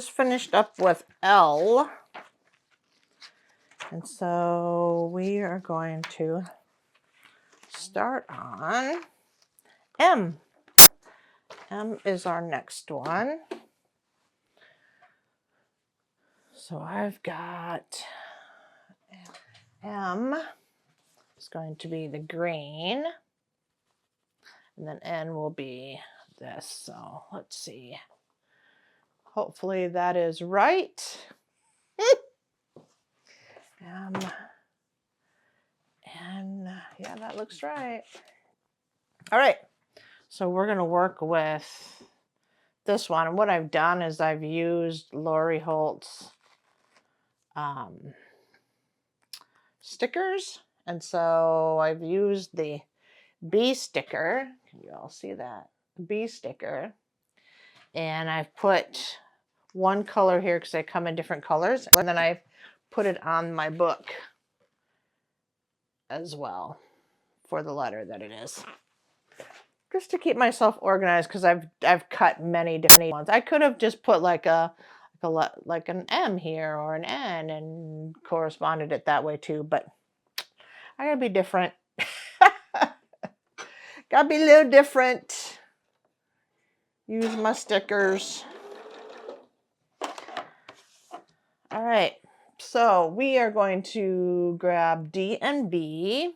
just finished up with L. And so we are going to start on M. M is our next one. So I've got M is going to be the green, and then N will be this. So let's see. Hopefully that is right. And yeah, that looks right. All right. So we're going to work with this one. And what I've done is I've used Lori Holt's stickers. And so I've used the bee sticker. Can you all see that? Bee sticker. And I've put one color here because they come in different colors. And then I've put it on my book as well for the letter that it is. Just to keep myself organized, because I've cut many different ones. I could have just put like an M here or an N and corresponded it that way too, but I gotta be different. Gotta be a little different. Use my stickers. All right, so we are going to grab D and B.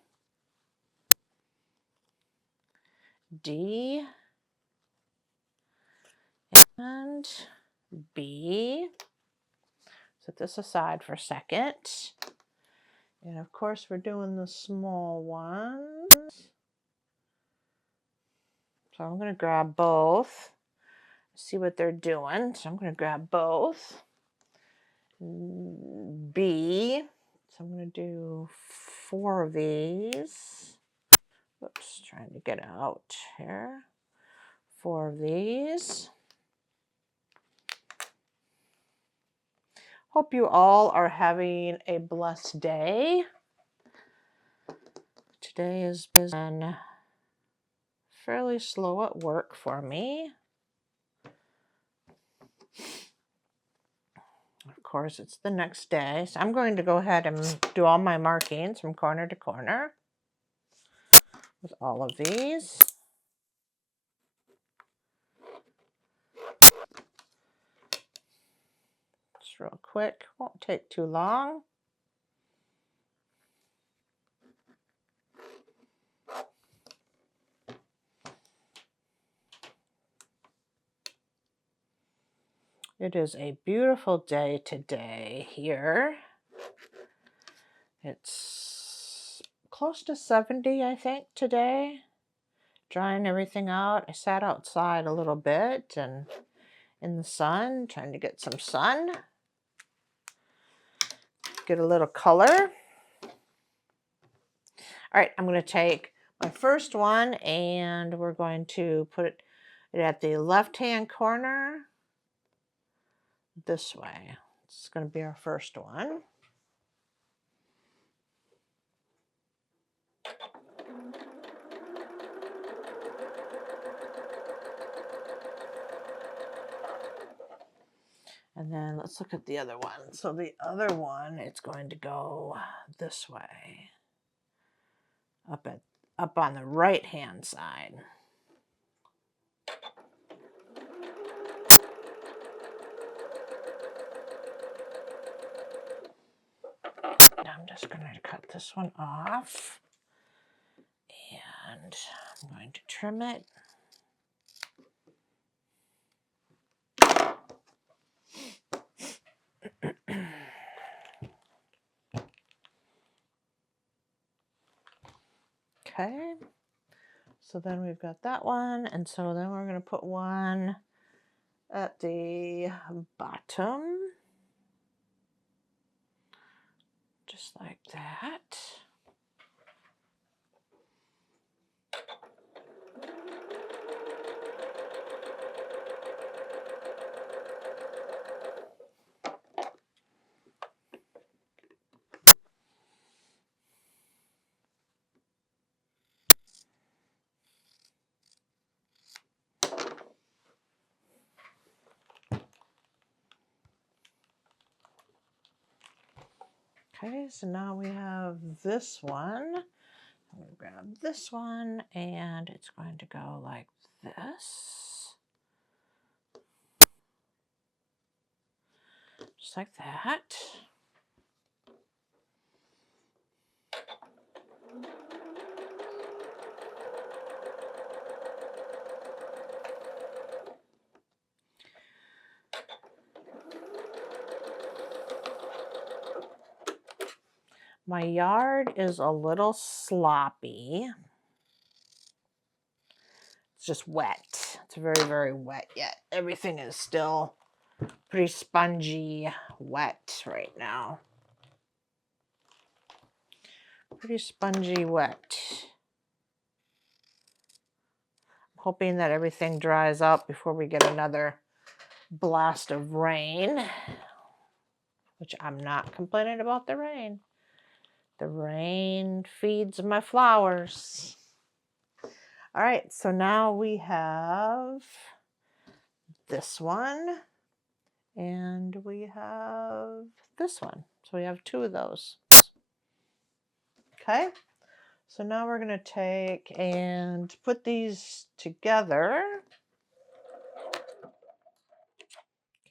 D and B. Set this aside for a second. And of course, we're doing the small ones. So I'm going to grab both. See what they're doing. So I'm going to grab both. B. So I'm going to do 4 of these. Oops, trying to get out here. 4 of these. Hope you all are having a blessed day. Today has been fairly slow at work for me. Of course, it's the next day, so I'm going to go ahead and do all my markings from corner to corner with all of these. Just real quick, won't take too long. It is a beautiful day today here. It's close to 70, I think, today. Drying everything out. I sat outside a little bit and in the sun, trying to get some sun. Get a little color. All right, I'm going to take my first one and we're going to put it at the left-hand corner this way. It's going to be our first one. And then let's look at the other one. So the other one, it's going to go this way, up on the right-hand side. Now I'm just going to cut this one off, and I'm going to trim it. Okay, so then we've got that one, and so then we're going to put one at the bottom, just like that. Okay, so now we have this one. We'll grab this one and it's going to go like this. Just like that. My yard is a little sloppy. It's just wet. It's very, very wet yet. Everything is still pretty spongy wet right now. Pretty spongy wet. I'm hoping that everything dries up before we get another blast of rain, which I'm not complaining about the rain. The rain feeds my flowers. All right, so now we have this one and we have this one. So we have two of those. Okay, so now we're going to take and put these together.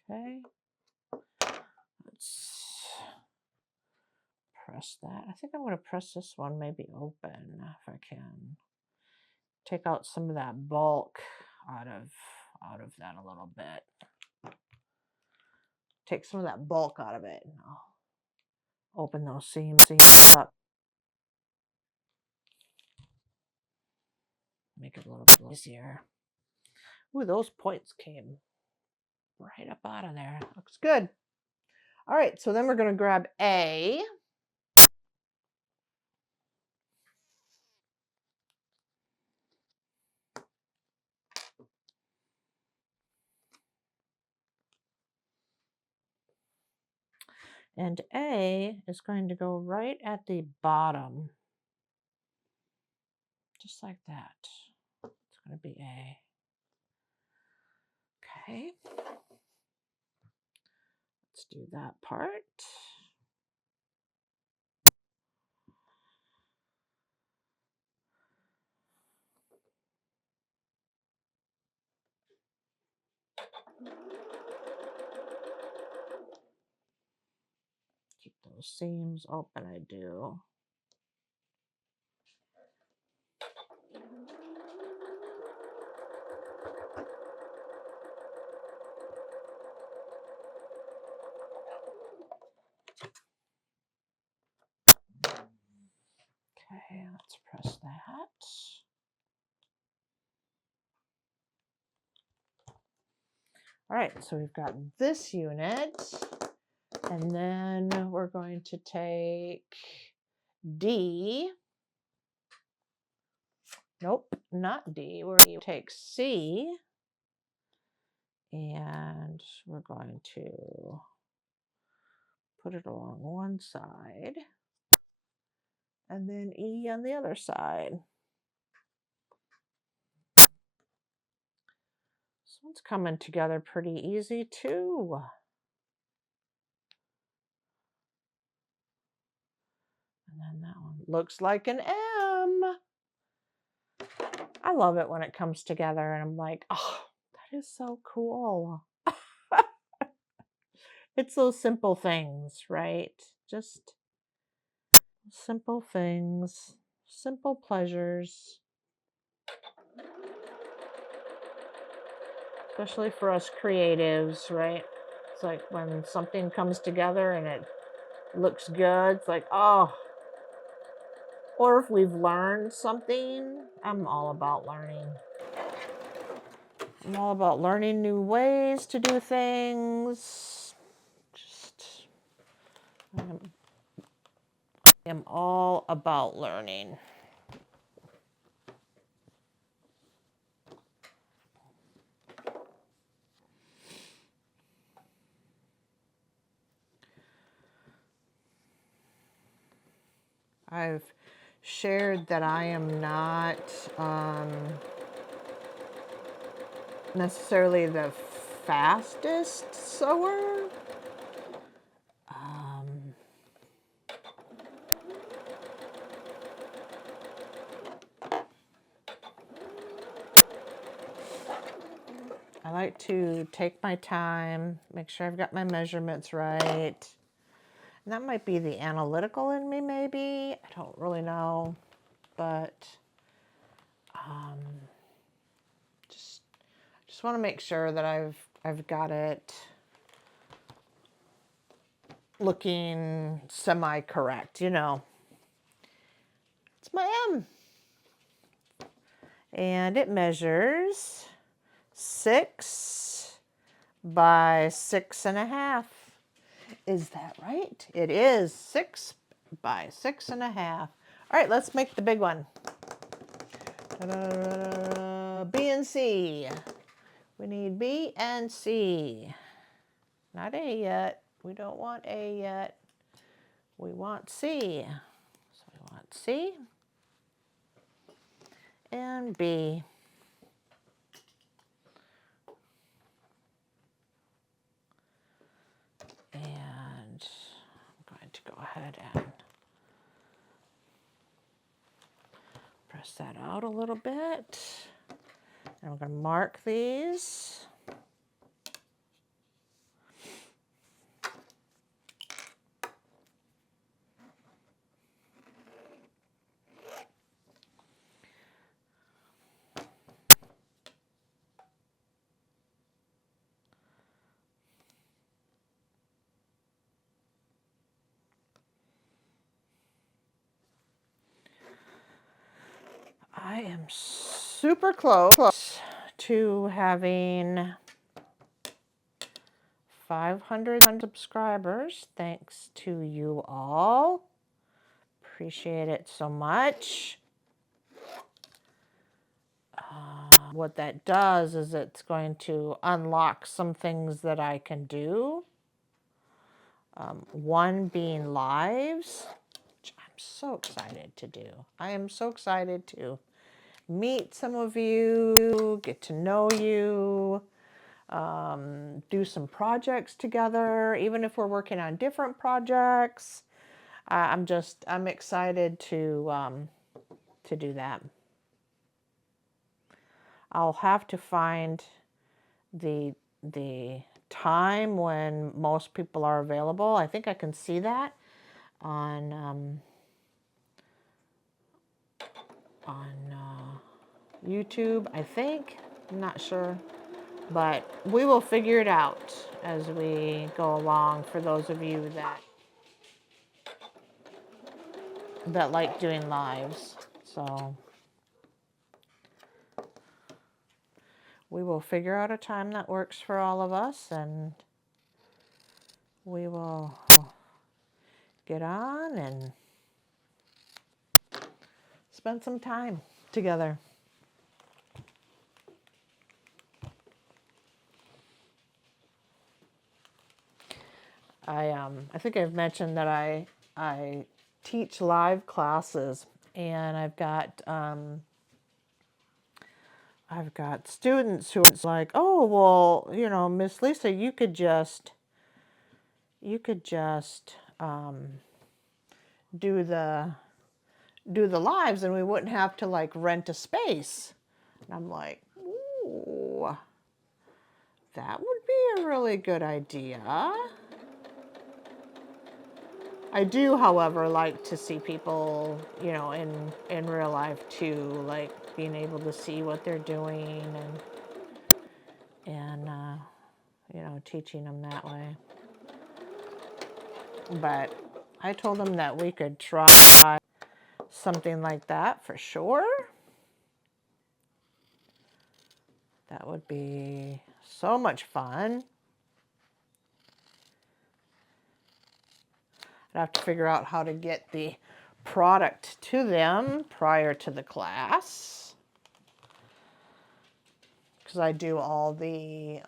Okay, let's press that. I think I'm going to press this one maybe open if I can. Take out some of that bulk out of that a little bit. Take some of that bulk out of it and I'll open those seams up. Make it a little bit easier. Ooh, those points came right up out of there. Looks good. All right, so then we're going to grab A. And A is going to go right at the bottom. Just like that. It's going to be A. Okay. Let's do that part. Keep those seams open, I do. Okay, let's press that. All right, so we've got this unit, and then we're going to take D. Nope, not D. We're going to take C, and we're going to put it along one side, and then E on the other side. This one's coming together pretty easy too. And then that one looks like an M. I love it when it comes together and I'm like, oh, that is so cool. It's those simple things, right? Just simple things, simple pleasures. Especially for us creatives, right? It's like when something comes together and it looks good, it's like, oh. Or if we've learned something, I'm all about learning. I'm all about learning new ways to do things. I am all about learning. I've shared that I am not necessarily the fastest sewer. like to take my time, make sure I've got my measurements right. And that might be the analytical in me, maybe. I don't really know, but just want to make sure that I've got it looking semi-correct, you know. It's my M. And it measures 6 by 6.5. Is that right? It is 6 by 6.5. All right, let's make the big one. B and C. We need B and C. Not A yet. We don't want A yet. We want C. So we want C and B. And I'm going to go ahead and press that out a little bit. And we're going to mark these. I am super close to having 500 subscribers. Thanks to you all. Appreciate it so much. What that does is it's going to unlock some things that I can do. One being lives, which I'm so excited to do. I am so excited to meet some of you, get to know you, do some projects together, even if we're working on different projects. I'm excited to do that. I'll have to find the time when most people are available. I think I can see that on YouTube, I think. I'm not sure. But we will figure it out as we go along for those of you that like doing lives. So we will figure out a time that works for all of us, and we will get on and spend some time together. I think I've mentioned that I teach live classes, and I've got students who are like, oh, well, you know, Miss Lisa, you could just do the lives, and we wouldn't have to like rent a space. And I'm like, ooh, that would be a really good idea. I do, however, like to see people, you know, in real life too, like being able to see what they're doing and you know, teaching them that way. But I told them that we could try something like that for sure. That would be so much fun. I'd have to figure out how to get the product to them prior to the class, because I do all the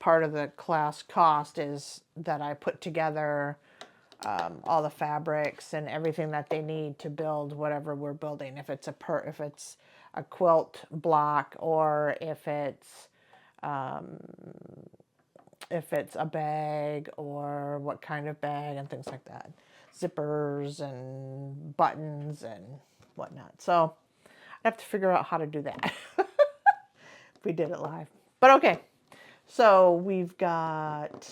part of the class cost is that I put together all the fabrics and everything that they need to build whatever we're building. If it's a quilt block, or if it's a bag, or what kind of bag, and things like that. Zippers and buttons and whatnot. So I'd have to figure out how to do that. we did it live. But okay, so we've got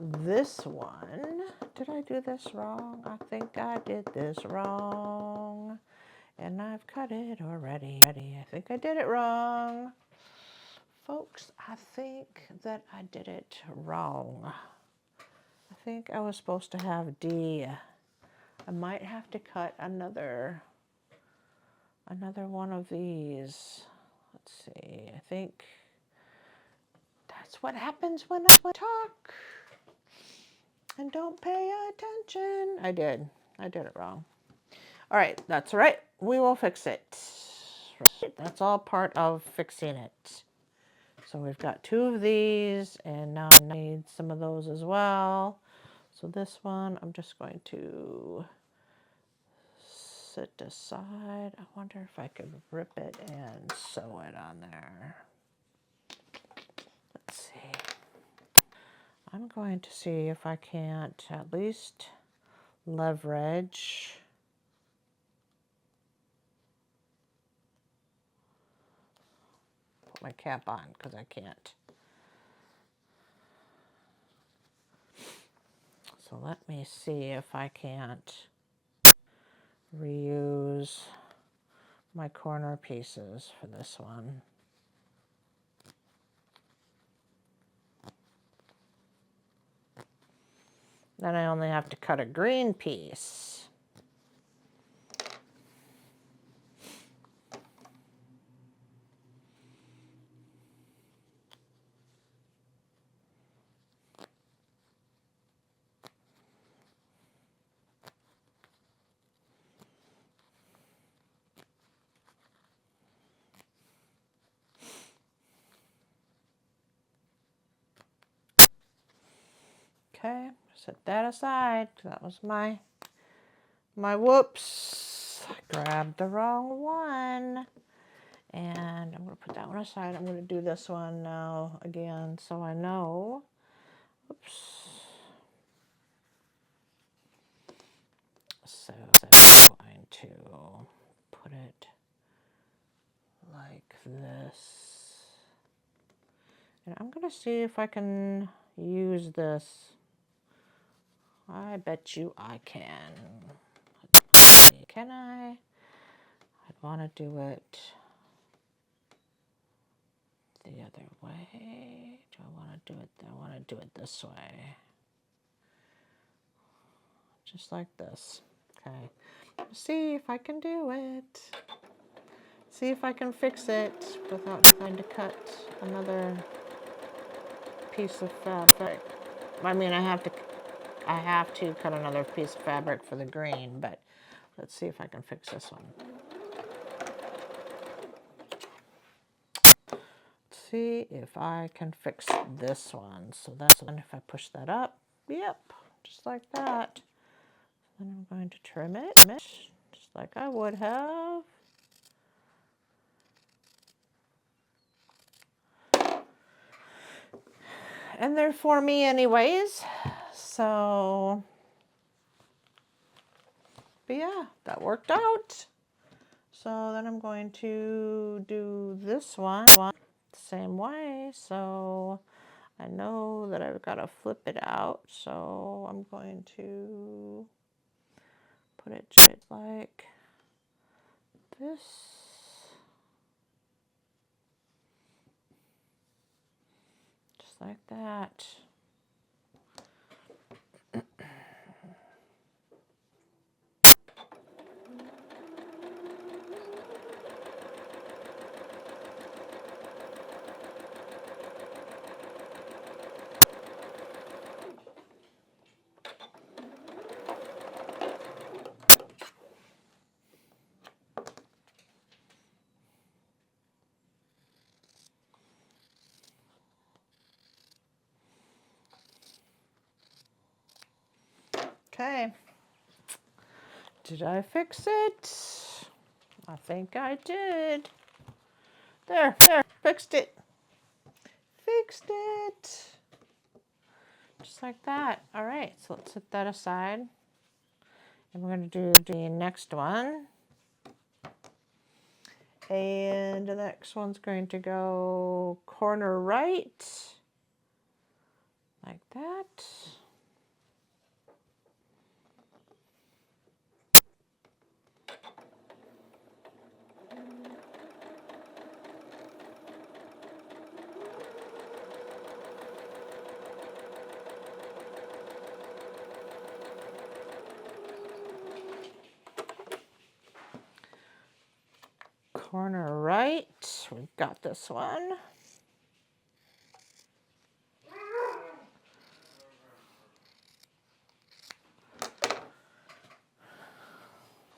this one. Did I do this wrong? I think I did this wrong. And I've cut it already. I think I did it wrong. Folks, I think that I did it wrong. I think I was supposed to have D. I might have to cut another one of these. Let's see. I think that's what happens when I talk and don't pay attention. I did it wrong. All right, that's all right. We will fix it. That's all part of fixing it. So we've got 2 of these, and now I need some of those as well. So this one, I'm just going to set aside. I wonder if I could rip it and sew it on there. Let's see. I'm going to see if I can't at least leverage my cap on because I can't. So let me see if I can't reuse my corner pieces for this one. Then I only have to cut a green piece. Okay, set that aside. That was my whoops. I grabbed the wrong one. And I'm going to put that one aside. I'm going to do this one now again so I know. Oops. So I'm going to put it like this. And I'm going to see if I can use this. I bet you I can. Can I? I'd want to do it the other way. Do I want to do it? I want to do it this way. Just like this. Okay. See if I can do it. See if I can fix it without trying to cut another piece of fabric. I mean, I have to cut another piece of fabric for the green, but let's see if I can fix this one. Let's see if I can fix this one. So that's one. If I push that up, yep, just like that. Then I'm going to trim it just like I would have. And they're for me anyways. So, but yeah, that worked out. So then I'm going to do this one the same way. So I know that I've got to flip it out. So I'm going to put it just like this. Just like that. Okay, did I fix it? I think I did. There, fixed it. Fixed it. Just like that. All right, so let's set that aside. And we're going to do the next one. And the next one's going to go corner right, like that. Corner right, we've got this one.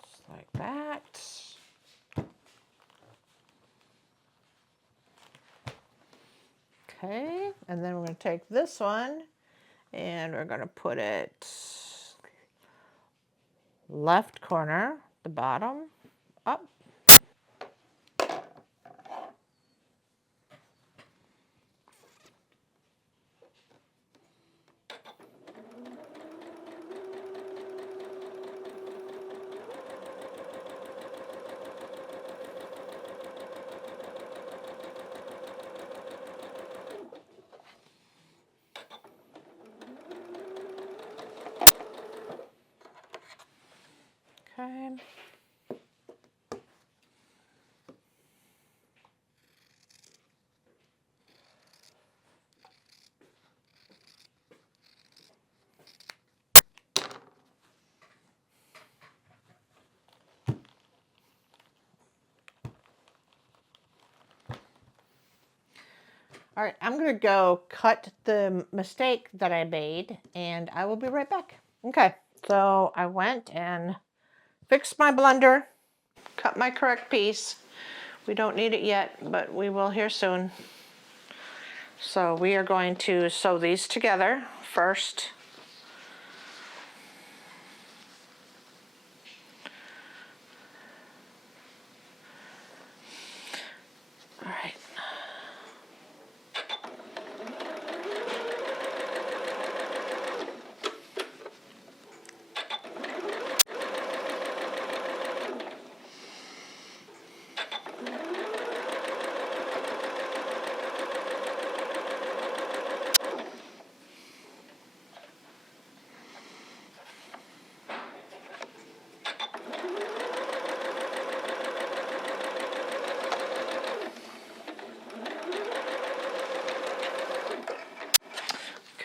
Just like that. Okay, and then we're going to take this one and we're going to put it left corner, the bottom, up. Okay. All right, I'm gonna go cut the mistake that I made and I will be right back. Okay, so I went and fixed my blender, cut my correct piece. We don't need it yet, but we will here soon. So we are going to sew these together first. All right.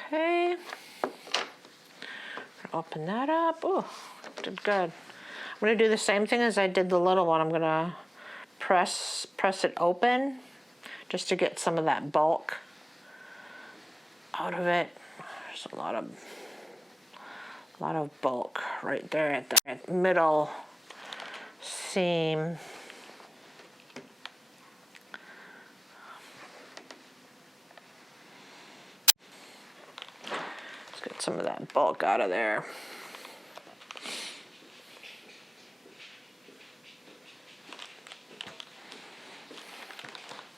Okay. Open that up. Oh, did good. I'm gonna do the same thing as I did the little one. I'm gonna press it open just to get some of that bulk out of it. There's a lot of bulk right there at the middle seam. Let's get some of that bulk out of there.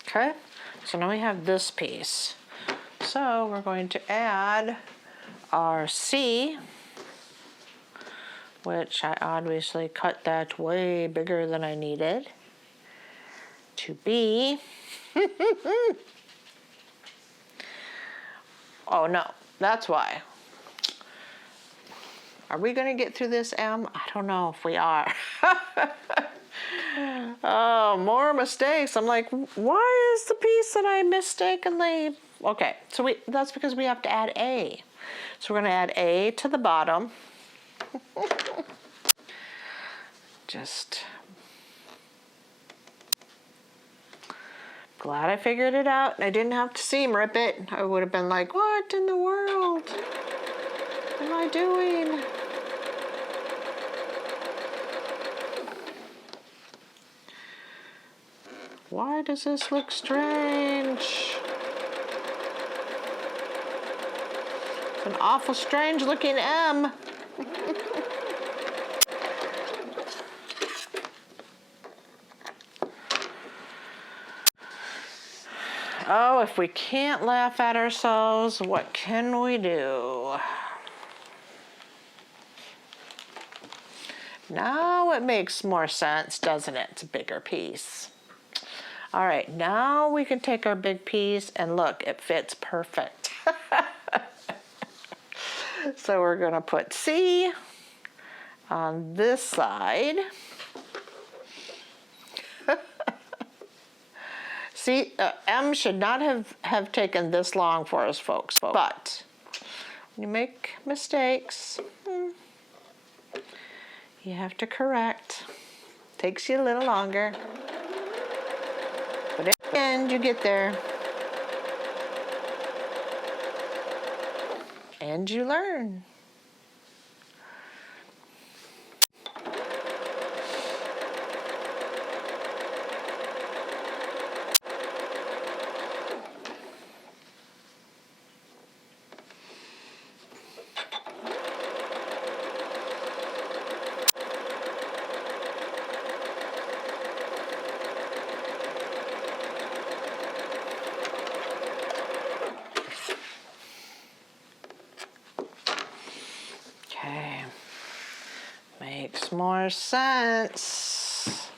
Okay, so now we have this piece. So we're going to add our C, which I obviously cut that way bigger than I needed, to B. Oh no, that's why. Are we gonna get through this, M? I don't know if we are. Oh, more mistakes. I'm like, why is the piece that I mistakenly... Okay, so that's because we have to add A. So we're gonna add A to the bottom. Just glad I figured it out and I didn't have to seam rip it. I would have been like, what in the world am I doing? Why does this look strange? It's an awful strange looking M. Oh, if we can't laugh at ourselves, what can we do? Now it makes more sense, doesn't it? It's a bigger piece. All right, now we can take our big piece and look, it fits perfect. So we're gonna put C on this side. See, M should not have taken this long for us, folks, but when you make mistakes, you have to correct. Takes you a little longer, but at the end you get there. And you learn. Okay, makes more sense.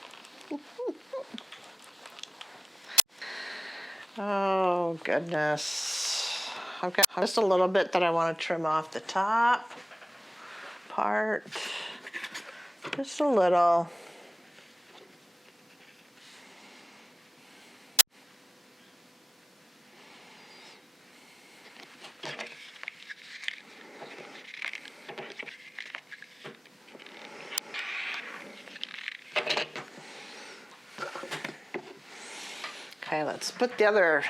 Oh goodness. Okay, just a little bit that I want to trim off the top part. Just a little. Okay, let's put the other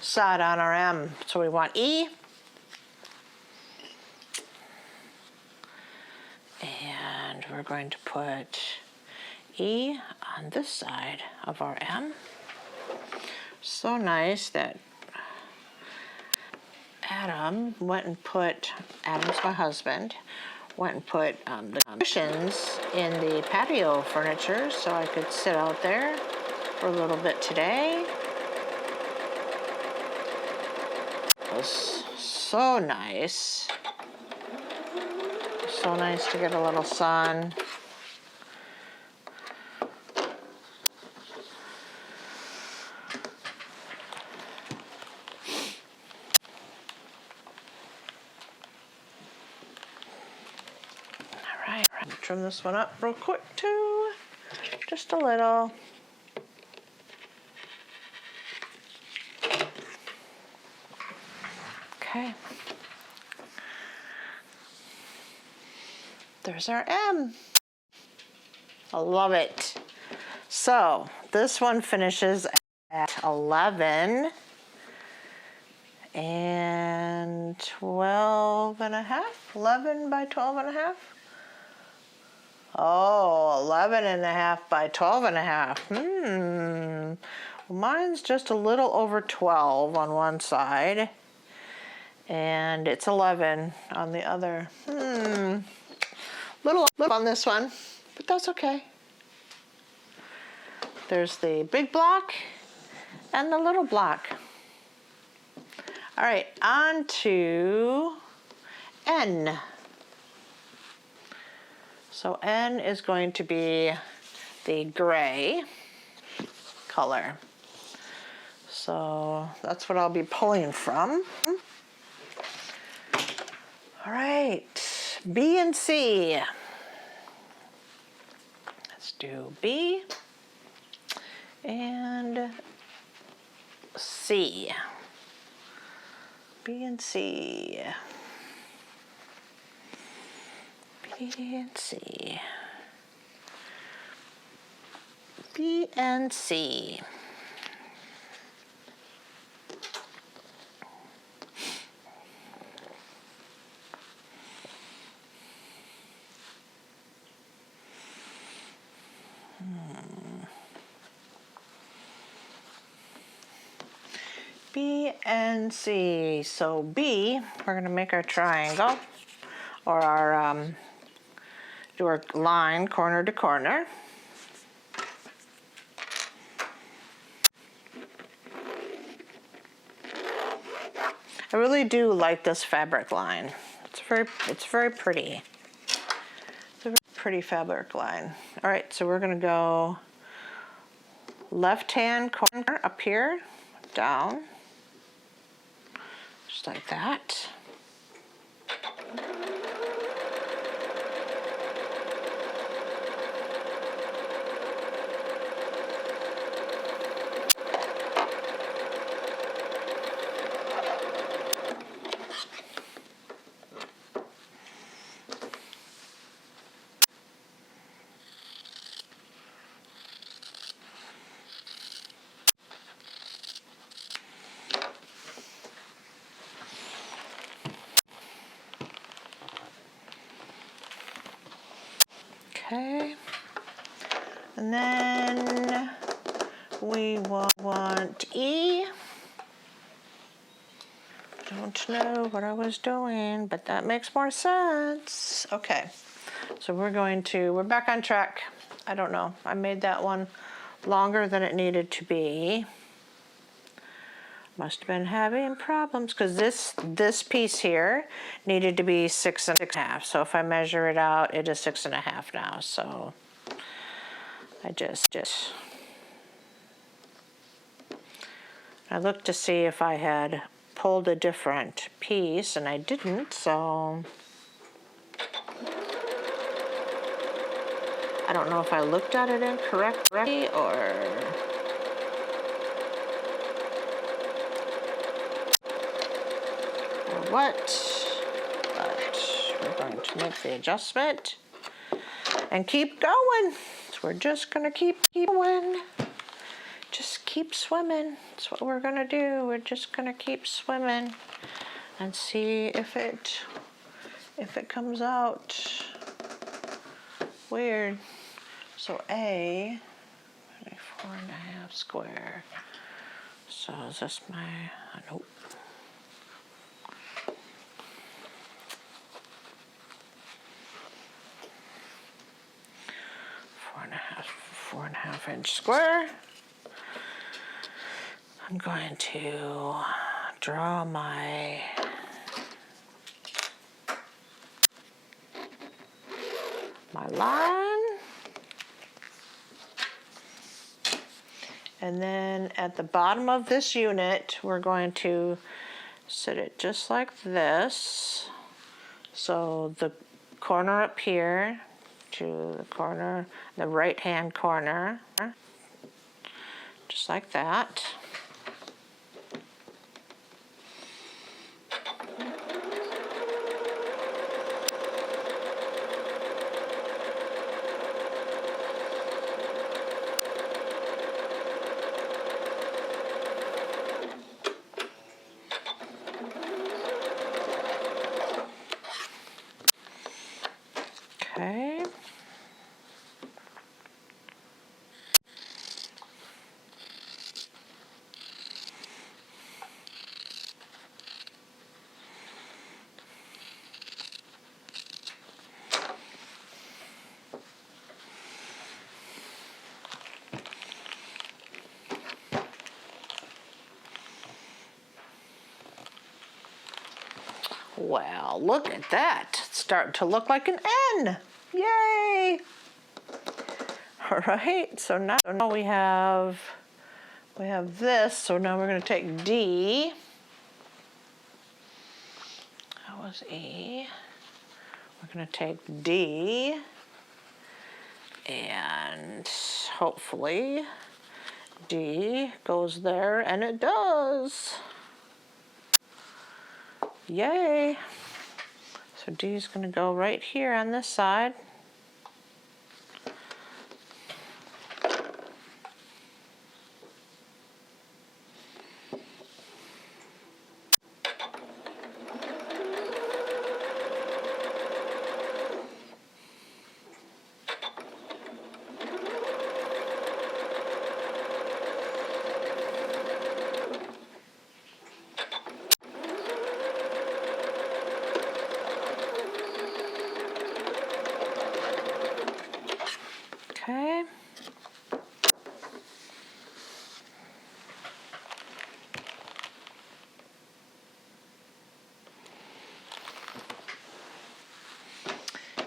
side on our M. So we want E. And we're going to put E on this side of our M. So nice that Adam went and put, Adam's my husband, went and put the cushions in the patio furniture so I could sit out there for a little bit today. It was so nice. So nice to get a little sun. All right, trim this one up real quick too. Just a little. Okay. There's our M. I love it. So this one finishes at 11 and 12 and a half. 11 by 12 and a half. Oh, 11 and a half by 12 and a half. Well, mine's just a little over 12 on one side. And it's 11 on the other. Little on this one, but that's okay. There's the big block and the little block. All right, on to N. So N is going to be the gray color. So that's what I'll be pulling from. All right, B and C. Let's do B and C. B and C. B and C. B and C. B and C. So B, we're going to make our triangle, or our do our line corner to corner. I really do like this fabric line. It's very pretty. It's a very pretty fabric line. All right, so we're going to go left-hand corner up here, down, just like that. Okay, and then we want E. Don't know what I was doing, but that makes more sense. Okay, so we're back on track. I don't know, I made that one longer than it needed to be. Must have been having problems because this piece here needed to be 6.5. So if I measure it out, it is 6.5 now. So I looked to see if I had pulled a different piece, and I didn't. So I don't know if I looked at it incorrectly or what, but we're going to make the adjustment and keep going. So we're just gonna keep going. Just keep swimming. That's what we're gonna do. We're just gonna keep swimming and see if it comes out weird. So A, 4.5 square. So is this my, nope. Four and a half inch square. I'm going to draw my line. And then at the bottom of this unit, we're going to set it just like this. So the corner up here to the corner, the right-hand corner, just like that. Okay. Well, look at that. It's starting to look like an N. Yay! All right, so now we have this, so now we're going to take D. That was E. We're going to take D, and hopefully D goes there, and it does. Yay! So D is going to go right here on this side. Okay.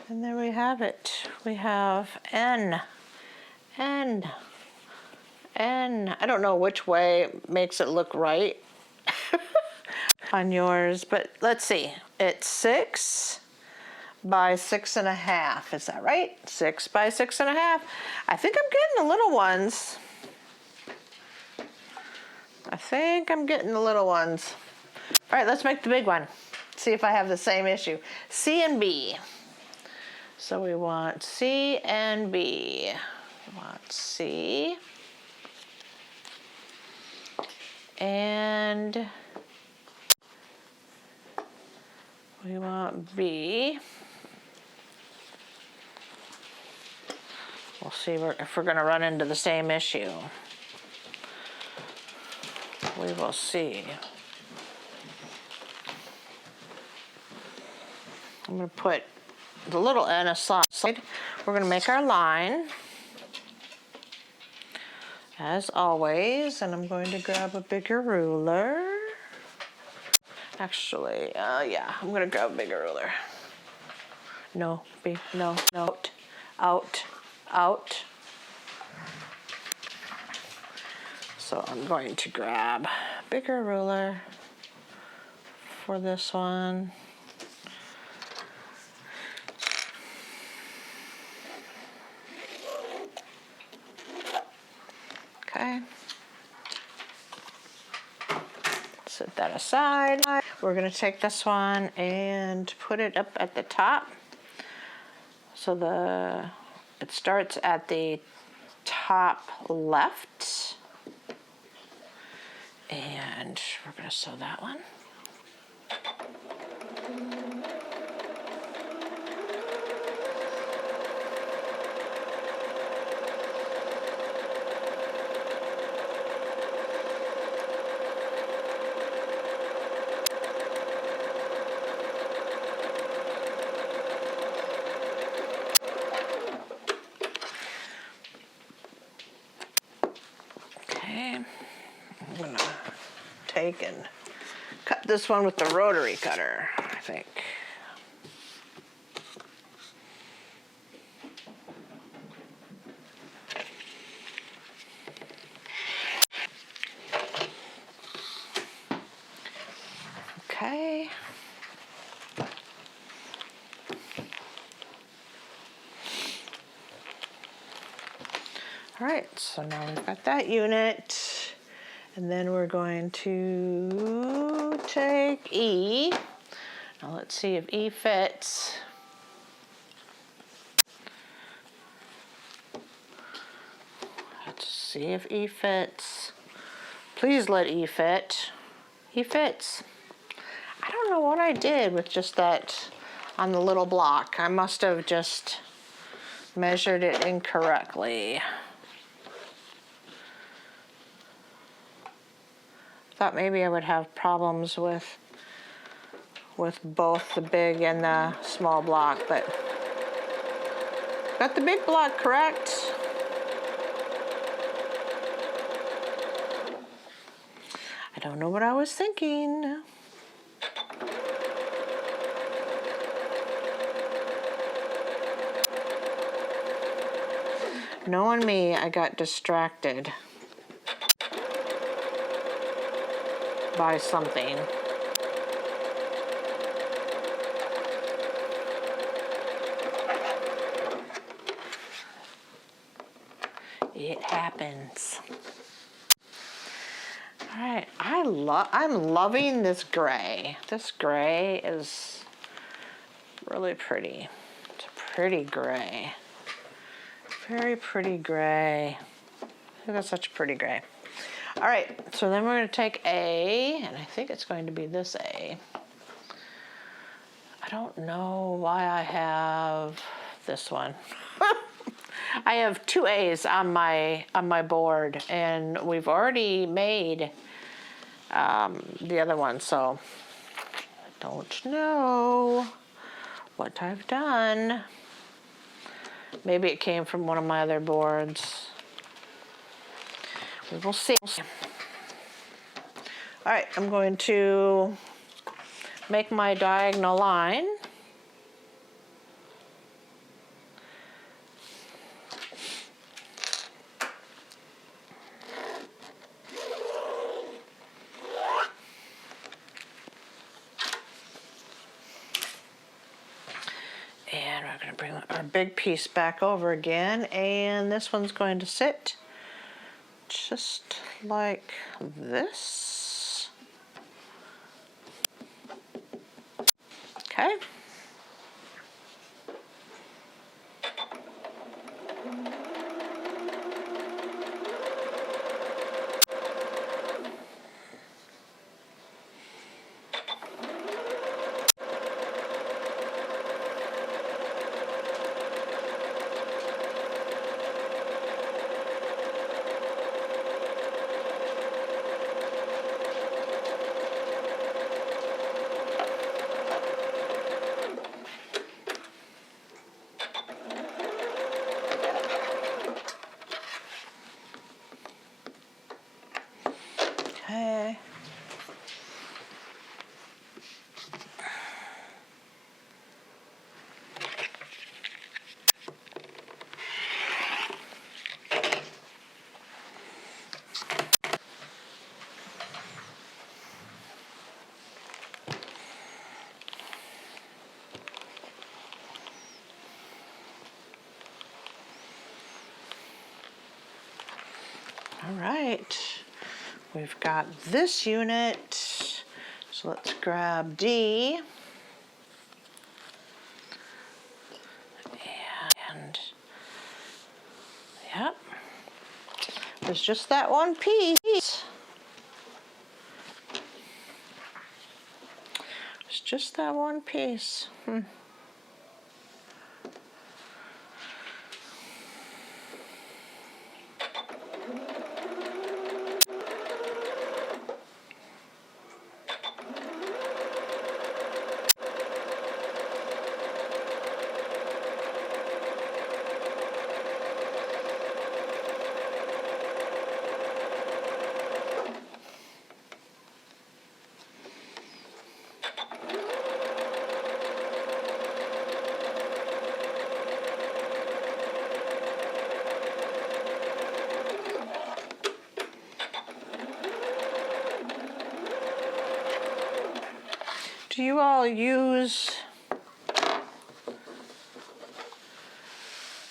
And there we have it. We have N, N, And I don't know which way makes it look right on yours, but let's see. It's 6 by 6.5. Is that right? 6 by 6.5. I think I'm getting the little ones. I think I'm getting the little ones. All right, let's make the big one. See if I have the same issue. C and B. So we want C and B. We want C. And we want B. We'll see if we're going to run into the same issue. We will see. I'm going to put the little n aside. We're going to make our line, as always, and I'm going to grab a bigger ruler. Actually, yeah, I'm going to grab a bigger ruler. No, B, no, no, out, out. So I'm going to grab a bigger ruler for this one. Okay. Set that aside. We're going to take this one and put it up at the top. So it starts at the top left. And we're going to sew that one. I'm gonna take and cut this one with the rotary cutter, I think. Okay. All right, so now we've got that unit. And then we're going to take E. Now let's see if E fits. Let's see if E fits. Please let E fit. E fits. I don't know what I did with just that on the little block. I must have just measured it incorrectly. Thought maybe I would have problems with both the big and the small block, but got the big block correct. I don't know what I was thinking. Knowing me, I got distracted by something. It happens. All right, I'm loving this gray. This gray is really pretty. It's a pretty gray. Very pretty gray. I think that's such a pretty gray. All right, so then we're going to take A, and I think it's going to be this A. I don't know why I have this one. I have 2 A's on my board, and we've already made the other one, so I don't know what I've done. Maybe it came from one of my other boards. We will see. All right, I'm going to make my diagonal line. we're going to bring our big piece back over again, and this one's going to sit just like this. Okay. Okay. All right, we've got this unit, so let's grab D. And, yep, there's just that one piece. It's just that one piece. Do you all use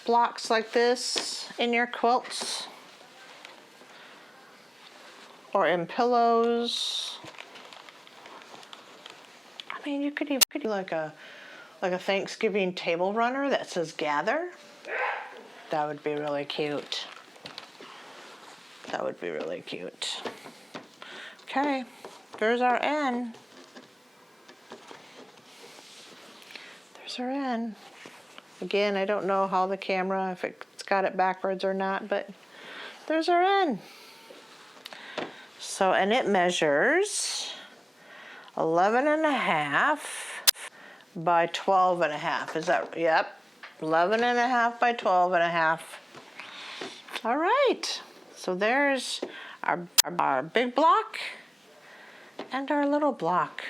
blocks like this in your quilts? Or in pillows? I mean, you could even do like a Thanksgiving table runner that says gather. That would be really cute. That would be really cute. Okay, there's our N. There's our N. Again, I don't know how the camera, if it's got it backwards or not, but there's our N. So, and it measures 11.5 by 12.5. Is that, yep, 11.5 by 12.5. All right, so there's our big block and our little block.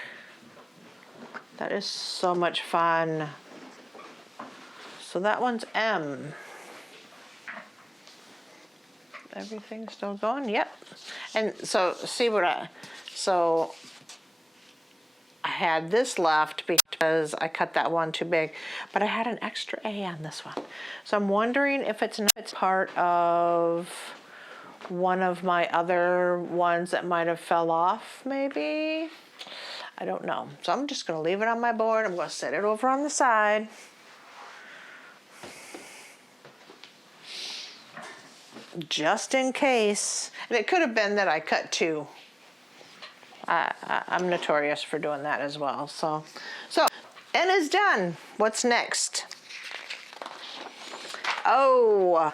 That is so much fun. So that one's M. Everything's still going? Yep. And so see what I had this left because I cut that one too big, but I had an extra A on this one. So I'm wondering if it's not part of one of my other ones that might have fell off, maybe. I don't know. So I'm just going to leave it on my board. I'm going to set it over on the side. Just in case. And it could have been that I cut two. I'm notorious for doing that as well. So N is done. What's next? O.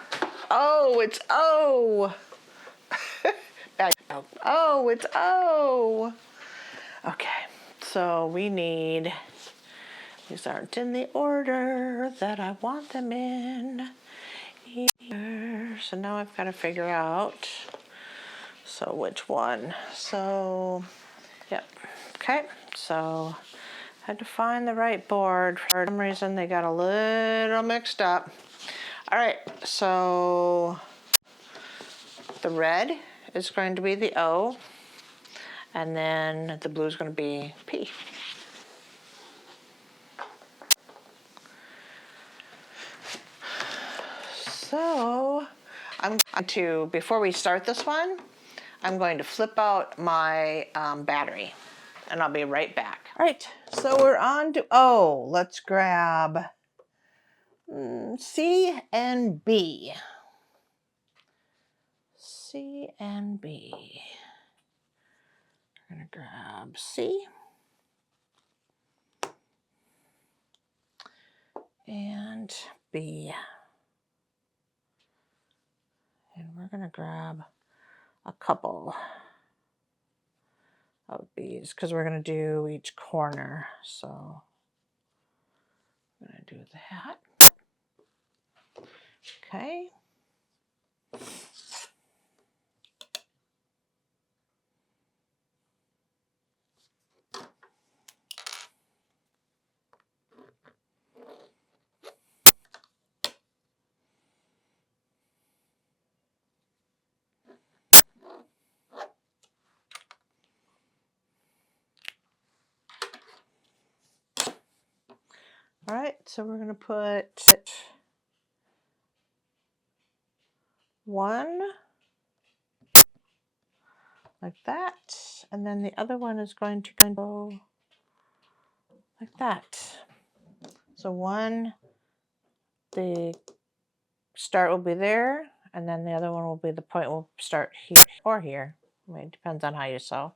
Oh, it's O. Oh, it's O. Okay, so we need, these aren't in the order that I want them in here. So now I've got to figure out, so which one? So, yep, okay, so I had to find the right board. For some reason they got a little mixed up. All right, so the red is going to be the O, and then the blue is going to be P. So I'm going to, before we start this one, I'm going to flip out my battery and I'll be right back. All right, so we're on to, let's grab C and B. C and B. We're gonna grab C. And B. And we're gonna grab a couple of these because we're gonna do each corner. So I'm gonna do that. Okay. All right, so we're gonna put one like that, and then the other one is going to go like that. So one, the start will be there, and then the other one will be the point will start here or here. I mean, it depends on how you sew.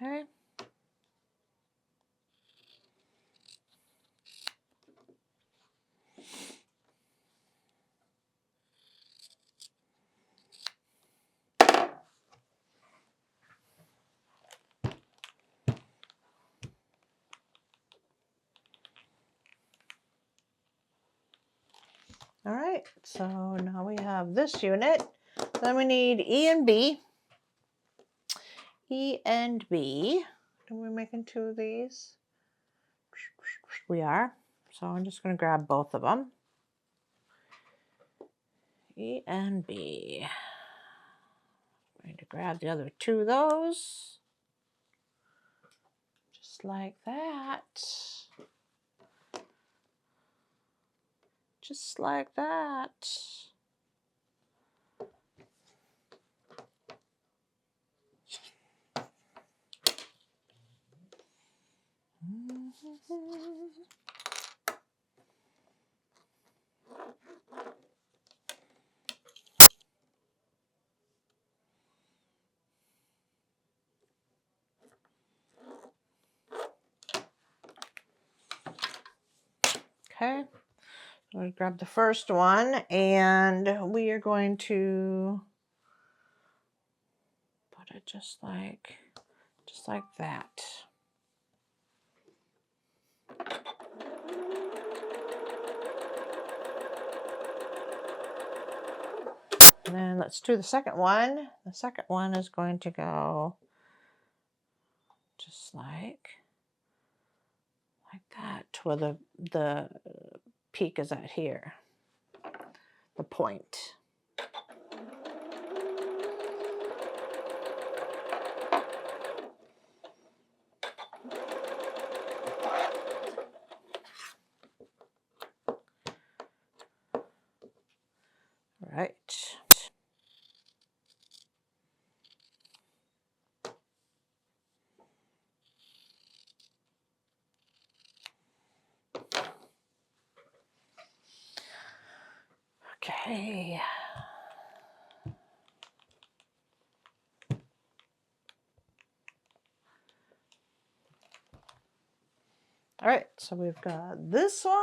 Okay. All right, so now we have this unit. Then we need E and B. E and B. Are we making two of these? We are. So I'm just going to grab both of them. E and B. I'm going to grab the other two of those. Just like that. Just like that. Okay, so we grab the first one and we are going to put it just like that. And then let's do the second one. The second one is going to go just like that, where the peak is at here, the point. All right. Okay. All right, so we've got this one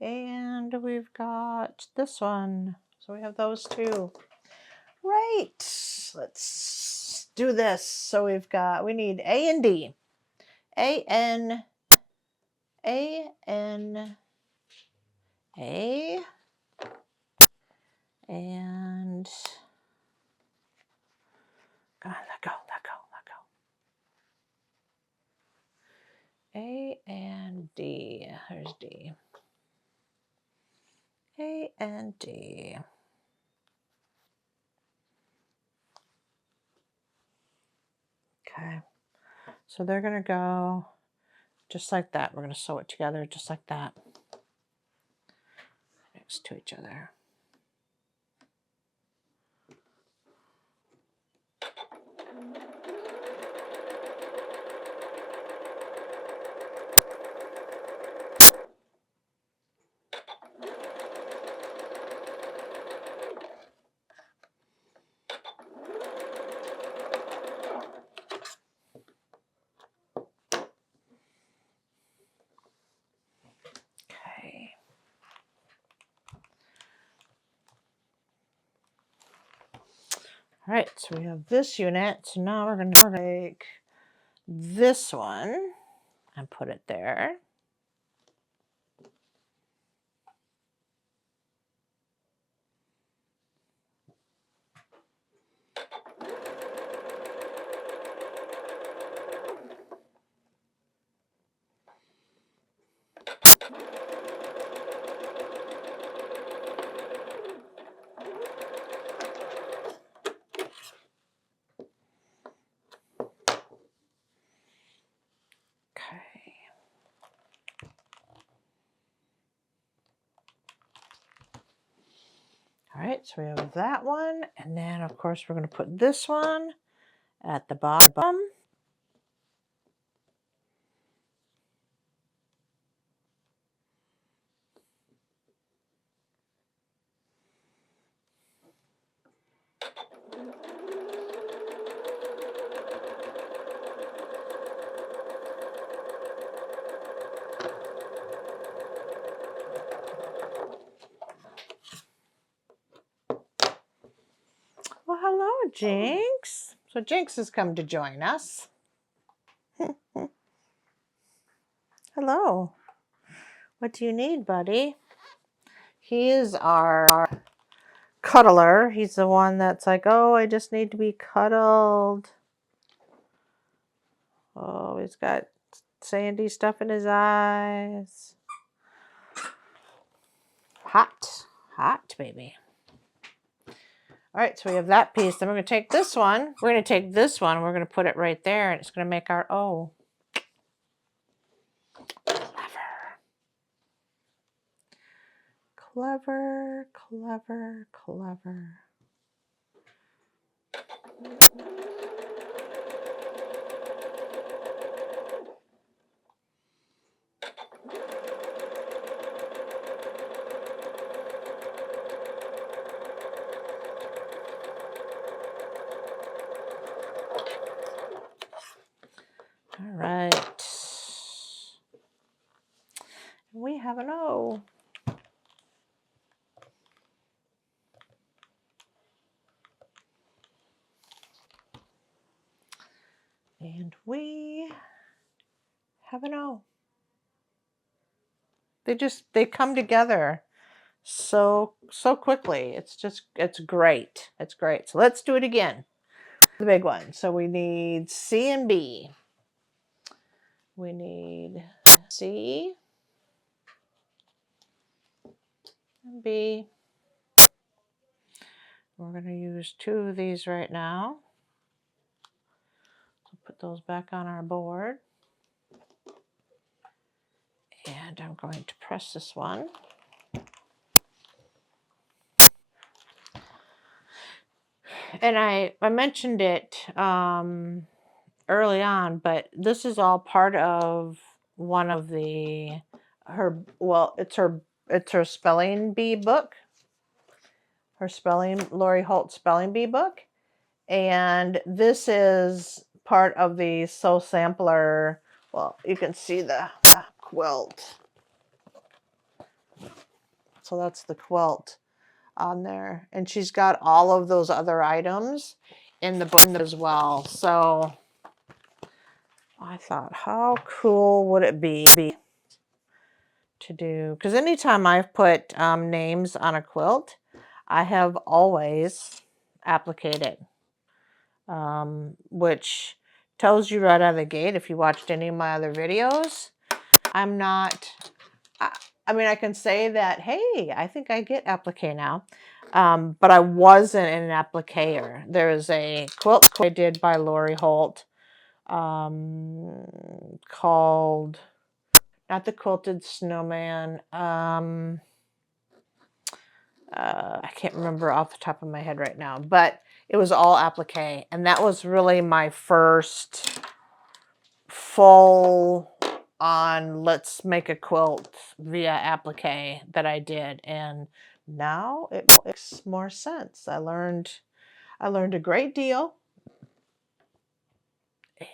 and we've got this one. So we have those two. Right, let's do this. So we need A and D. A, N, A-N-A and God, let go. A and D. There's D. A and D. Okay. So they're going to go just like that. We're going to sew it together just like that. Next to each other. Okay. All right, so we have this unit. So now we're going to take this one and put it there. All right, so we have that one, and then of course we're going to put this one at the bottom. Well, hello, Jinx. So Jinx has come to join us. Hello. What do you need, buddy? He is our cuddler. He's the one that's like, oh, I just need to be cuddled. Oh, he's got sandy stuff in his eyes. Hot, baby. All right, so we have that piece. Then we're going to take this one. We're going to take this one. We're going to put it right there, and it's going to make our O. Clever. All right. We have an O. And we have an O. They come together so quickly. It's great. It's great. So let's do it again. The big one. So we need C and B. We need C and B. We're going to use 2 of these right now. So put those back on our board. And I'm going to press this one. And I mentioned it early on, but this is all part of one of it's her spelling bee book. Lori Holt Spelling Bee book. And this is part of the Sew Sampler. Well, you can see the quilt. So that's the quilt on there. And she's got all of those other items in the book as well. So I thought, how cool would it be to do, because anytime I've put names on a quilt, I have always appliqued it, which tells you right out of the gate, if you watched any of my other videos, I'm not, I mean, I can say that, hey, I think I get applique now, but I wasn't an appliquer. There's a quilt I did by Lori Holt called, not the Quilted Snowman, I can't remember off the top of my head right now, but it was all applique, and that was really my first full on let's make a quilt via applique that I did, and now it makes more sense. I learned a great deal,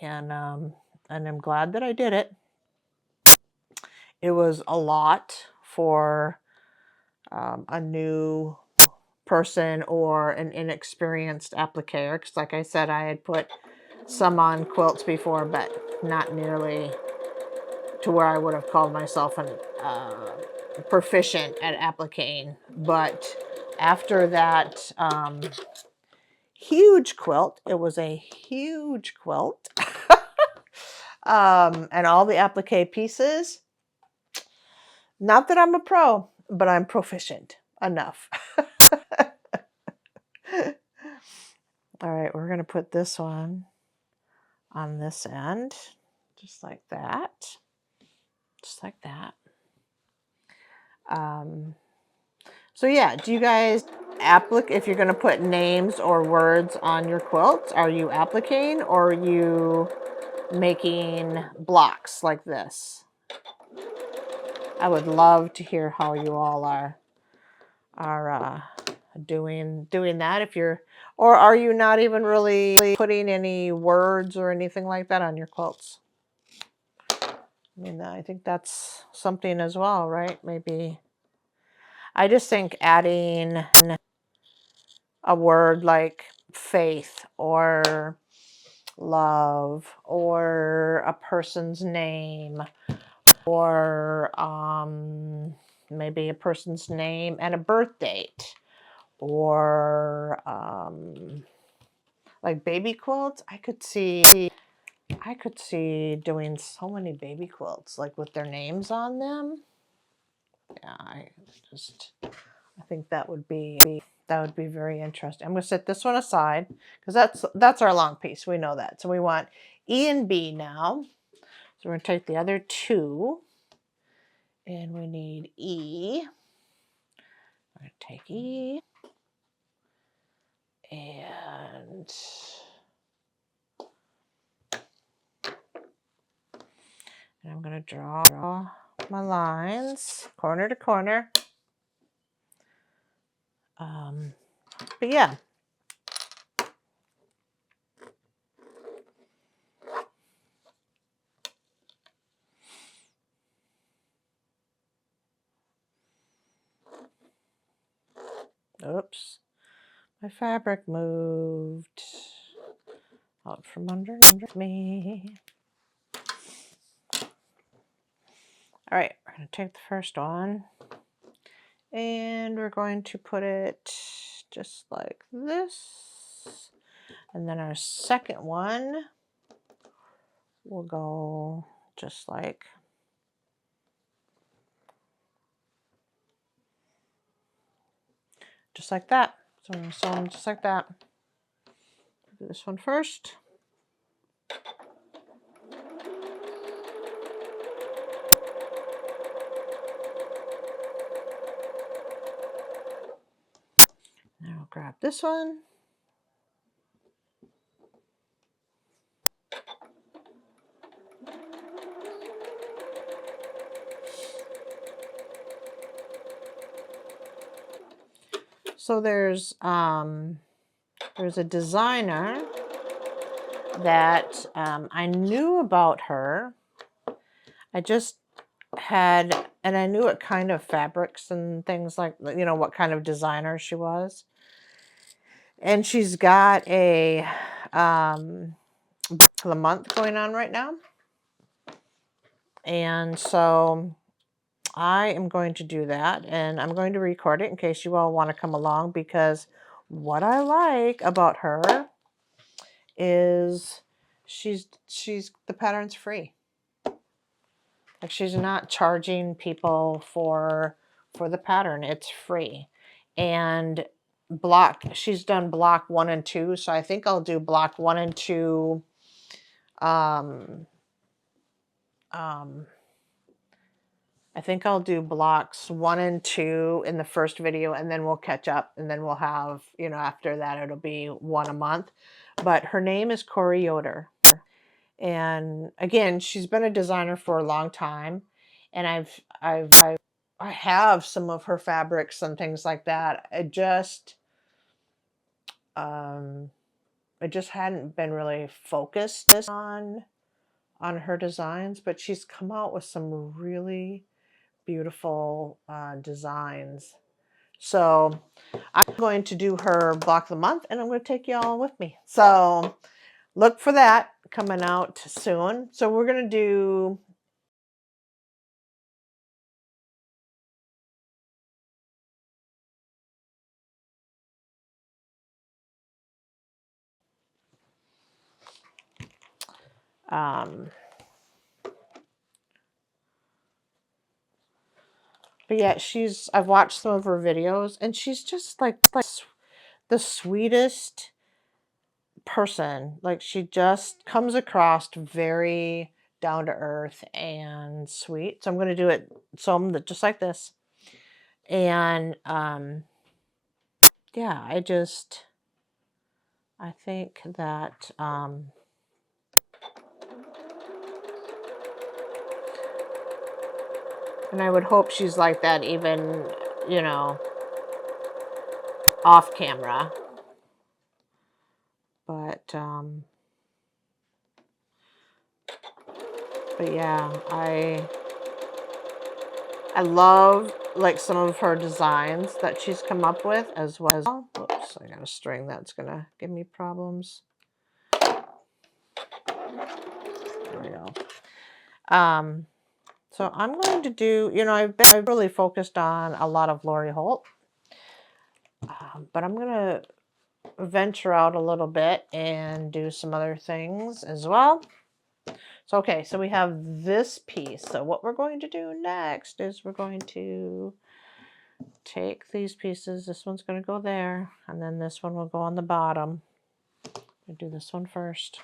and I'm glad that I did it. It was a lot for a new person or an inexperienced appliquer, because like I said, I had put some on quilts before, but not nearly to where I would have called myself an proficient at appliquing. But after that huge quilt, it was a huge quilt, and all the applique pieces, not that I'm a pro, but I'm proficient enough. All right, we're going to put this one on this end, just like that. Just like that. So yeah, do you guys if you're going to put names or words on your quilts, are you appliquing or are you making blocks like this? I would love to hear how you all are doing that. If you're, or are you not even really putting any words or anything like that on your quilts? I mean, I think that's something as well, right? Maybe. I just think adding a word like faith or love or a person's name or maybe a person's name and a birth date, or like baby quilts. I could see doing so many baby quilts like with their names on them. Yeah, I think that would be very interesting. I'm going to set this one aside because that's our long piece. We know that. So we want E and B now. So we're going to take the other two, and we need E. We're going to take E, and I'm going to draw my lines corner to corner. But yeah. Oops. My fabric moved out from under me. All right, we're going to take the first one and we're going to put it just like this. And then our second one will go just like that. So I'm going to sew them just like that. Do this one first. Now I'll grab this one. So there's a designer that I knew about her. I just had, and I knew what kind of fabrics and things like, you know, what kind of designer she was. And she's got a book of the month going on right now. And so I am going to do that, and I'm going to record it in case you all want to come along, because what I like about her is she's the pattern's free. Like, she's not charging people for the pattern. It's free. And she's done block 1 and 2, so I think I'll do block 1 and 2 I think I'll do blocks 1 and 2 in the first video, and then we'll catch up, and then we'll have, you know, after that it'll be 1 a month. But her name is Corey Yoder. And again, she's been a designer for a long time, and I have some of her fabrics and things like that. I just hadn't been really focused on her designs, but she's come out with some really beautiful designs. So I'm going to do her block of the month, and I'm going to take you all with me. So look for that coming out soon. So we're going to do but yeah, I've watched some of her videos, and she's just like the sweetest person. Like, she just comes across very down to earth and sweet. So I'm going to do it just like this. And yeah, I think that and I would hope she's like that even, you know, off camera. But yeah, I love like some of her designs that she's come up with as well. Oops, I got a string that's gonna give me problems. There we go. So I'm going to do, you know, I've really focused on a lot of Lori Holt, but I'm gonna venture out a little bit and do some other things as well. So, okay, so we have this piece. So what we're going to do next is we're going to take these pieces. This one's going to go there, and then this one will go on the bottom. I'll do this one first.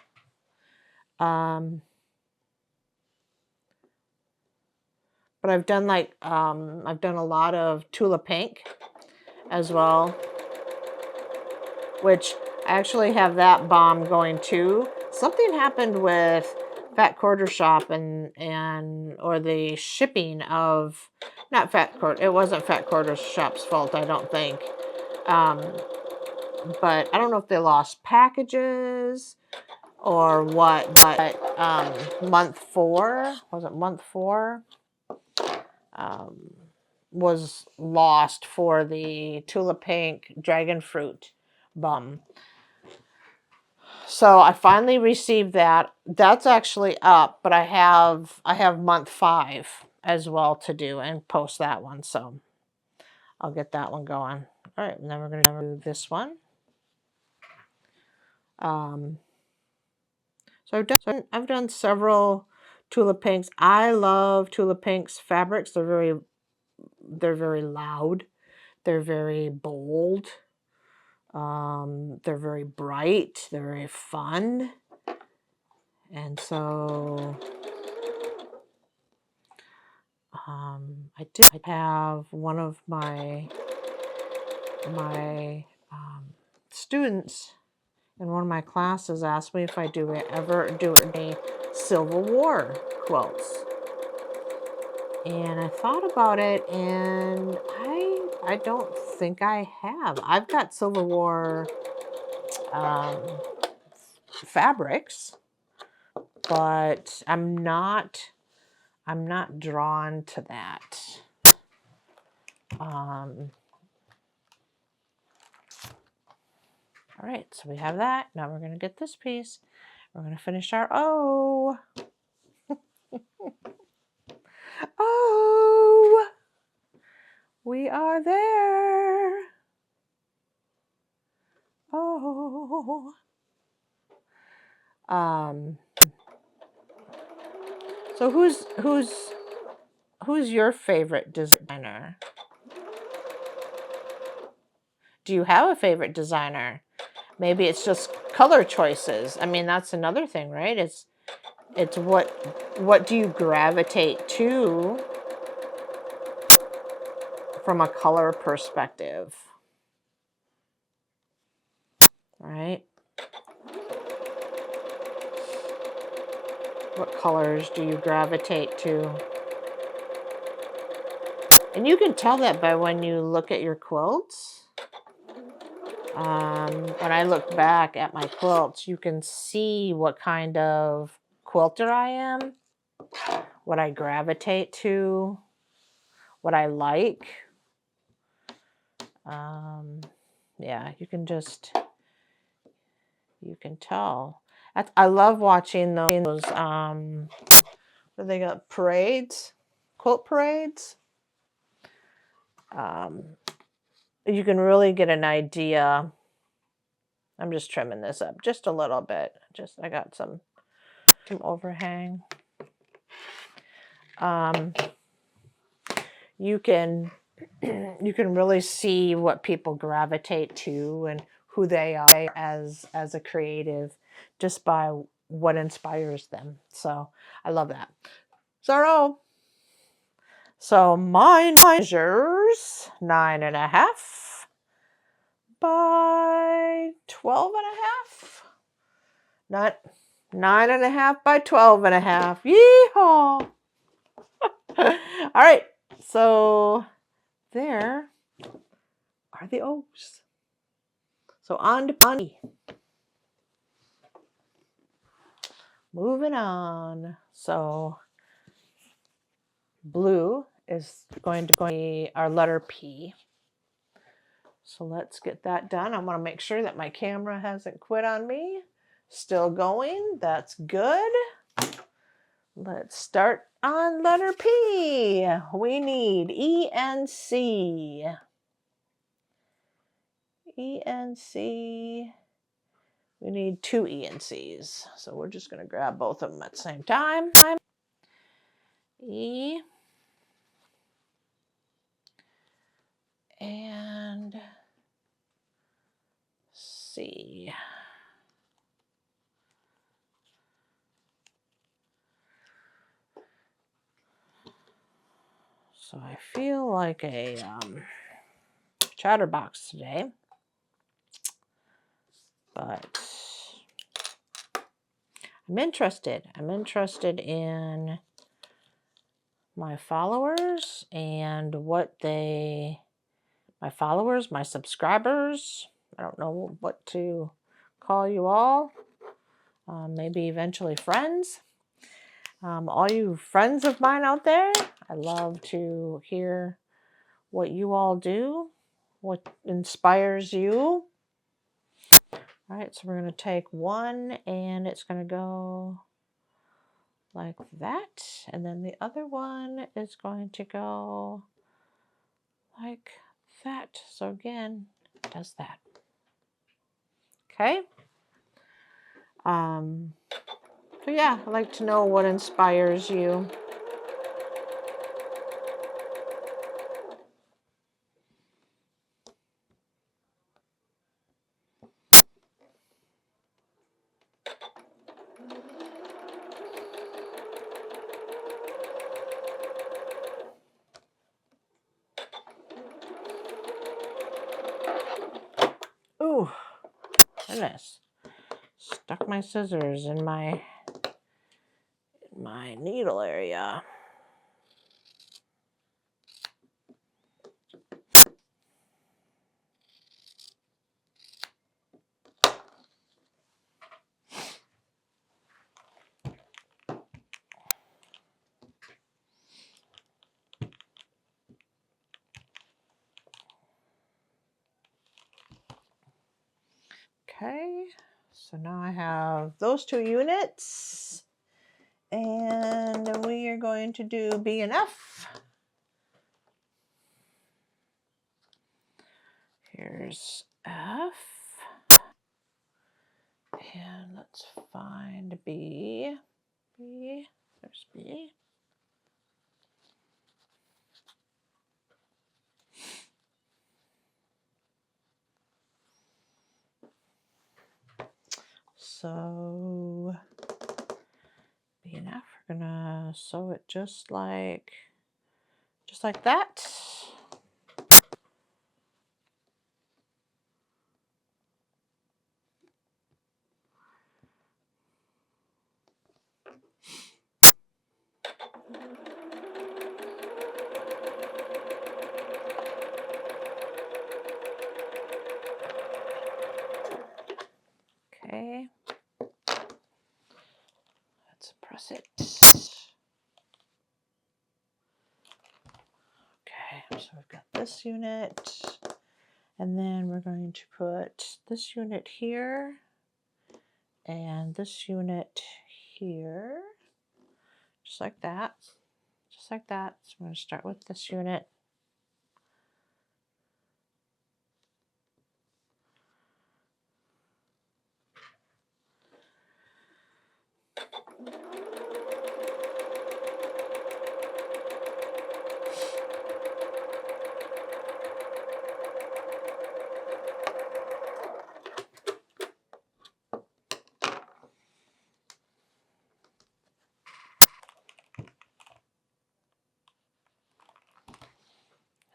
But I've done like, I've done a lot of Tula Pink as well, which I actually have that bomb going too. Something happened with Fat Quarter Shop or the shipping of, not Fat Quarter, it wasn't Fat Quarter Shop's fault, I don't think. But I don't know if they lost packages or what, but month 4, was it month 4? Was lost for the Tula Pink Dragon Fruit bomb. So I finally received that. That's actually up, but I have month 5 as well to do and post that one. So I'll get that one going. All right, and then we're going to do this one. So I've done several Tula Pinks. I love Tula Pink's fabrics. They're very loud. They're very bold. They're very bright. They're very fun. And so I did have one of my students in one of my classes asked me if I ever do any Civil War quilts. And I thought about it, and I don't think I have. I've got Civil War fabrics, but I'm not drawn to that. All right, so we have that. Now we're going to get this piece. We're going to finish our O. Oh, So who's your favorite designer? Do you have a favorite designer? Maybe it's just color choices. I mean, that's another thing, right? It's what do you gravitate to from a color perspective, right? What colors do you gravitate to? And you can tell that by when you look at your quilts. When I look back at my quilts, you can see what kind of quilter I am, what I gravitate to, what I like. Yeah, you can tell. I love watching those what do they got, parades, quilt parades. You can really get an idea. I'm just trimming this up just a little bit. I got some overhang. You can really see what people gravitate to and who they are as a creative just by what inspires them. So I love that. So mine measures 9.5 by 12.5. Not 9.5 by 12.5. Yeehaw! All right, so there are the O's. So on to B. Moving on. So blue is going to be our letter P. So let's get that done. I want to make sure that my camera hasn't quit on me. Still going. That's good. Let's start on letter P. We need E and C. E and C. We need 2 E and C's. So we're just going to grab both of them at the same time. E and C. So I feel like a chatterbox today, but I'm interested. I'm interested in my followers and my subscribers. I don't know what to call you all. Maybe eventually friends. All you friends of mine out there, I love to hear what you all do, what inspires you. All right, so we're going to take one and it's going to go like that. And then the other one is going to go like that. So again, it does that. Okay. So yeah, I'd like to know what inspires you. Ooh, goodness. Stuck my scissors in my needle area. Okay, so now I have those 2 units, and we are going to do B and F. Here's F, and let's find B. B. There's B. So B and F, we're gonna sew it just like that. Okay. Let's press it. Okay, so we've got this unit, and then we're going to put this unit here and this unit here, just like that, just like that. So I'm going to start with this unit.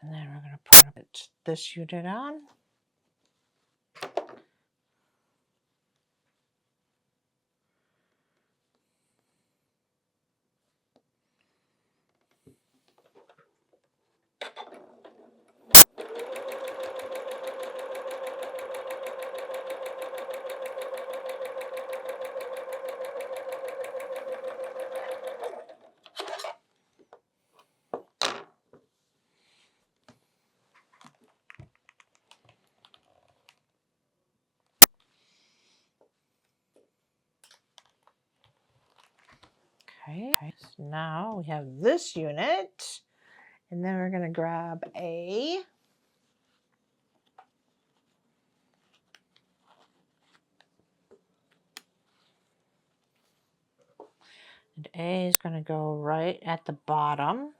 And then we're going to put this unit on. Okay, so now we have this unit, and then we're going to grab A. And A is going to go right at the bottom.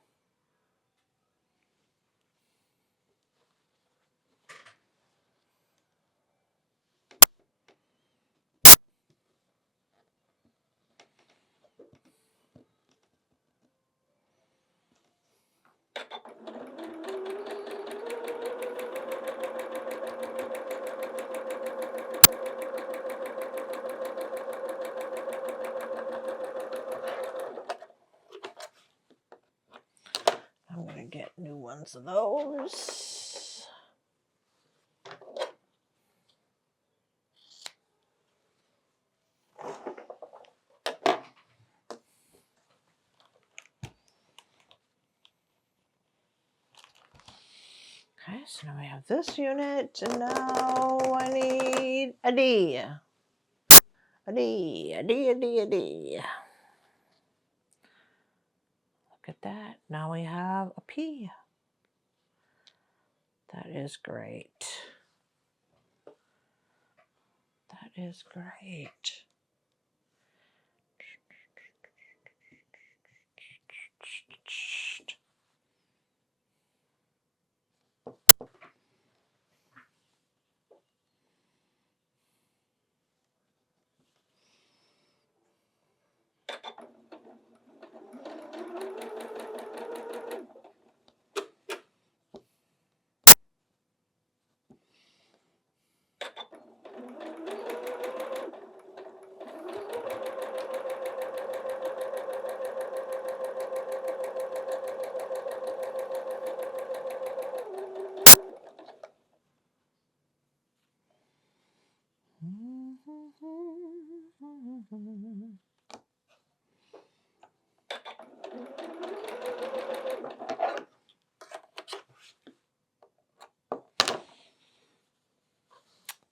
I'm going to get new ones of those. Okay, so now we have this unit, and now I need a D. A D, a D, a D, a D. Look at that. Now we have a P. That is great. That is great.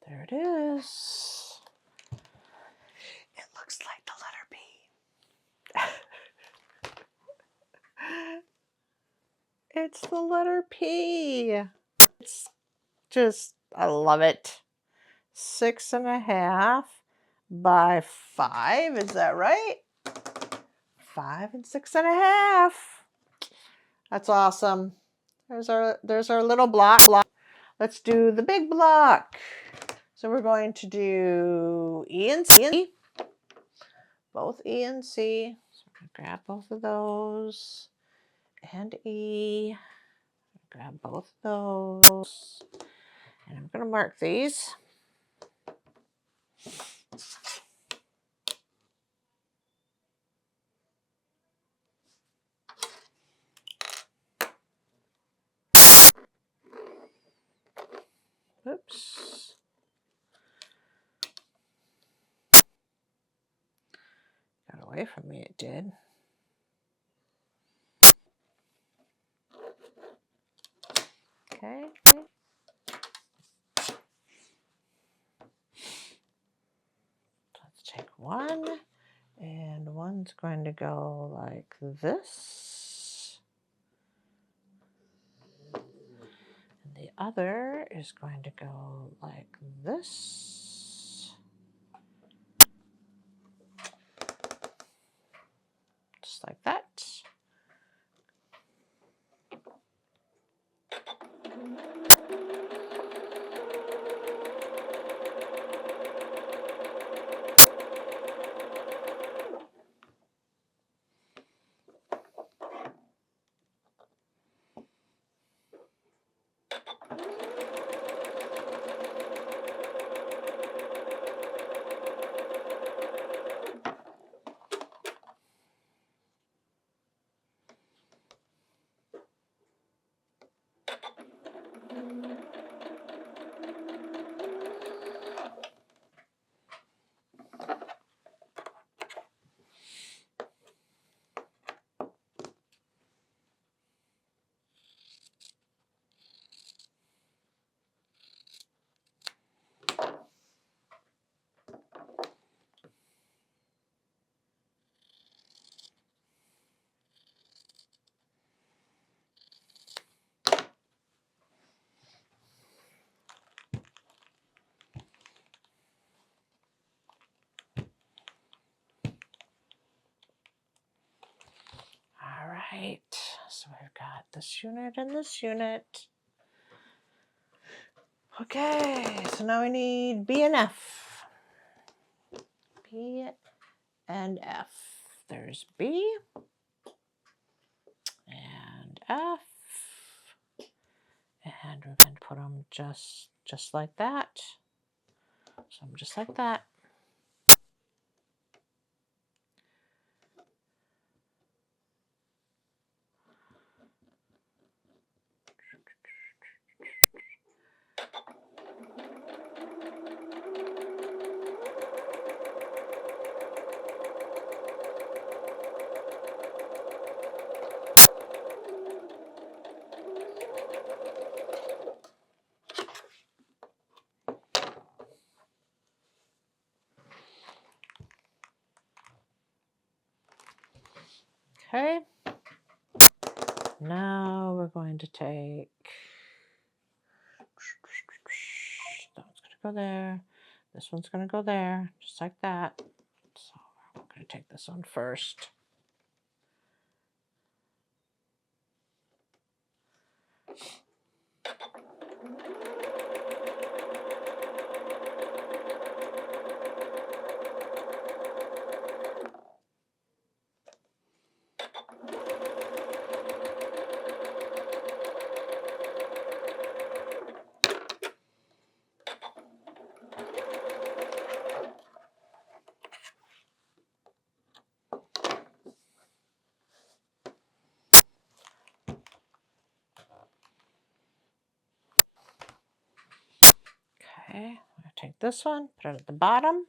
There it is. It looks like the letter B. It's the letter P. It's just, I love it. 6.5 by 5, is that right? 5 and 6.5. That's awesome. There's our little block. Let's do the big block. So we're going to do E and C, both E and C. So I'm going to grab both of those and E. Grab both of those. And I'm going to mark these. Oops. Got away from me, it did. Okay. Let's take one, and one's going to go like this. And the other is going to go like this. Just like that. All right, so we've got this unit and this unit. Okay, so now we need B and F. B and F. There's B and F. And we're going to put them just like that. So I'm just like that. Okay. Now we're going to take, that one's going to go there. This one's going to go there, just like that. So I'm going to take this one first. Okay, I'm going to take this one, put it at the bottom.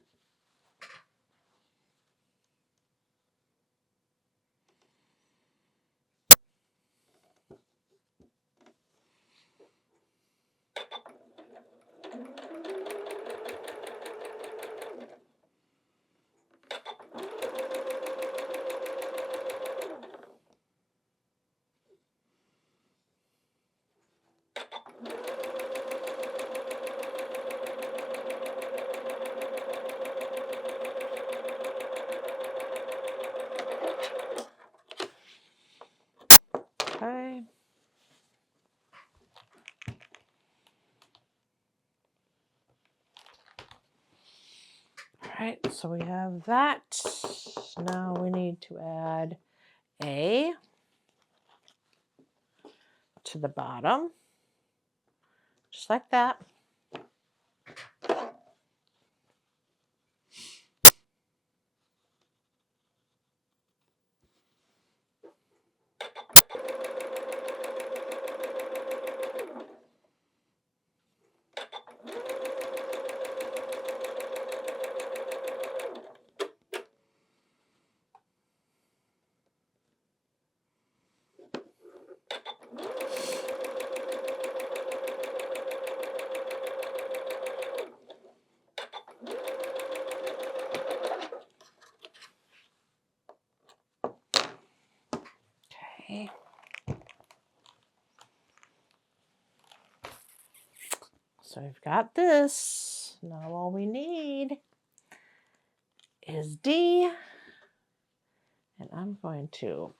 right, so we have that. Now we need to add A to the bottom, just like that. Okay. So we've got this. Now all we need is D. And I'm going to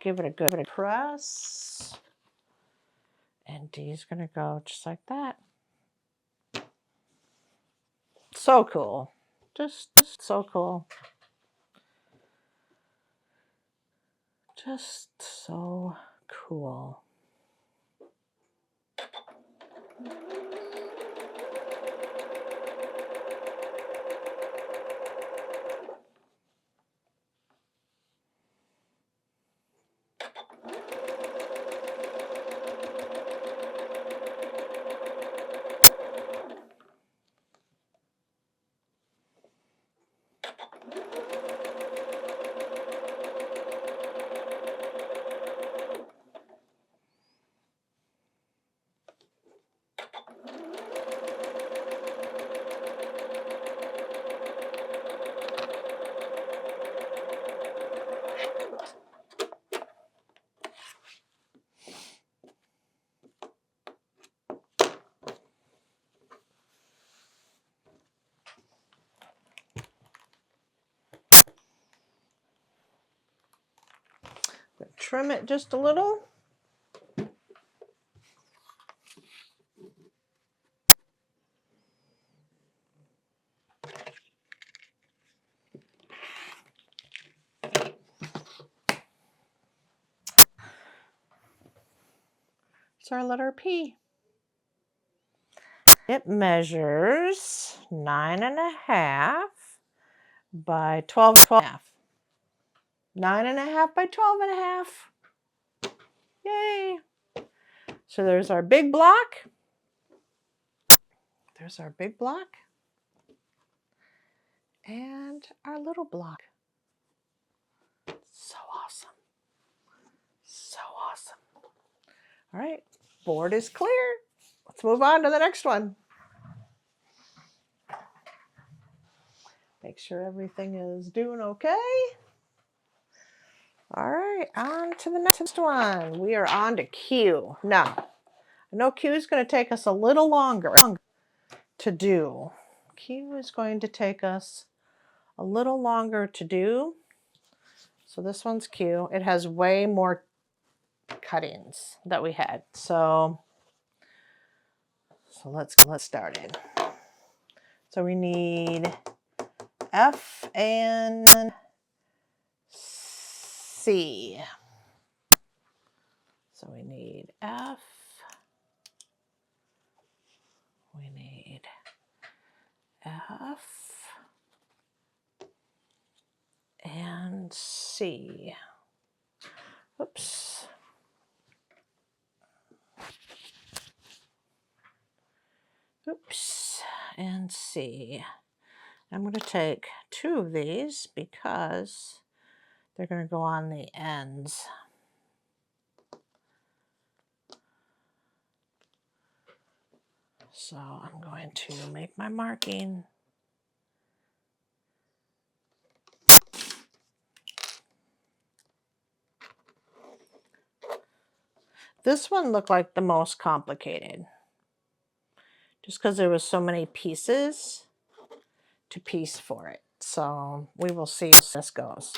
give it a good press. And D is going to go just like that. So cool. Just so cool. Just so cool. Trim it just a little. It's our letter P. It measures 9.5 by 12.5. 9.5 by 12.5. Yay! So there's our big block. There's our big block. And our little block. So awesome. So awesome. All right, board is clear. Let's move on to the next one. Make sure everything is doing okay. All right, on to the next one. We are on to Q. Now, I know Q is going to take us a little longer to do. Q is going to take us a little longer to do. So this one's Q. It has way more cuttings that we had. So let's get started. So we need F and C. So we need F. We need F and C. Oops. Oops. And C. I'm going to take 2 of these because they're going to go on the ends. So I'm going to make my marking. This one looked like the most complicated, just because there was so many pieces to piece for it. So we will see how this goes.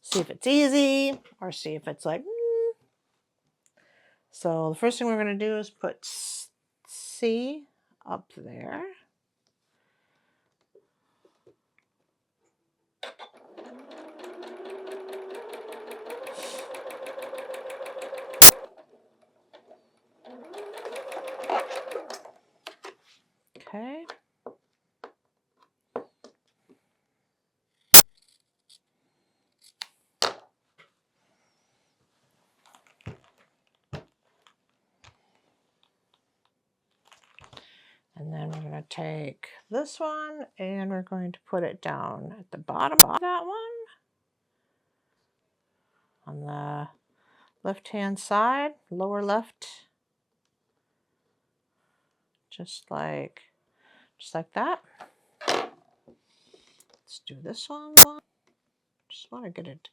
See if it's easy or see if it's like, So the first thing we're going to do is put C up there. And then we're going to take this one and we're going to put it down at the bottom of that one on the left-hand side, lower left, just like that. Let's do this one. Just want to get it.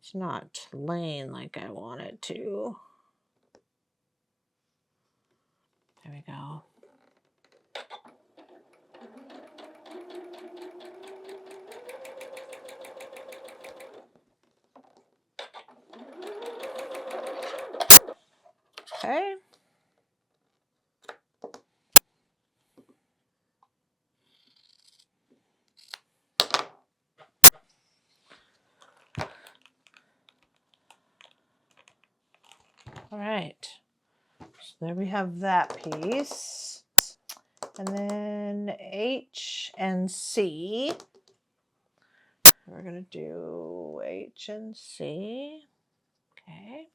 It's not laying like I want it to. There we go. Okay. All right. So there we have that piece. And then H and C. We're going to do H and C. Okay.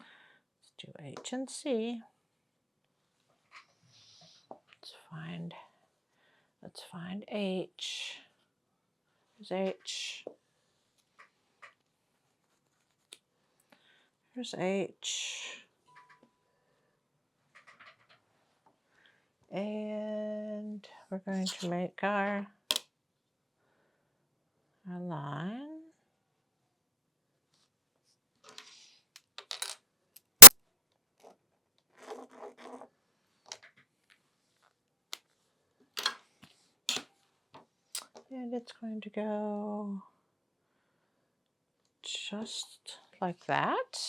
Let's do H and C. Let's find H. Here's H. Here's H. And we're going to make our line. And it's going to go just like that.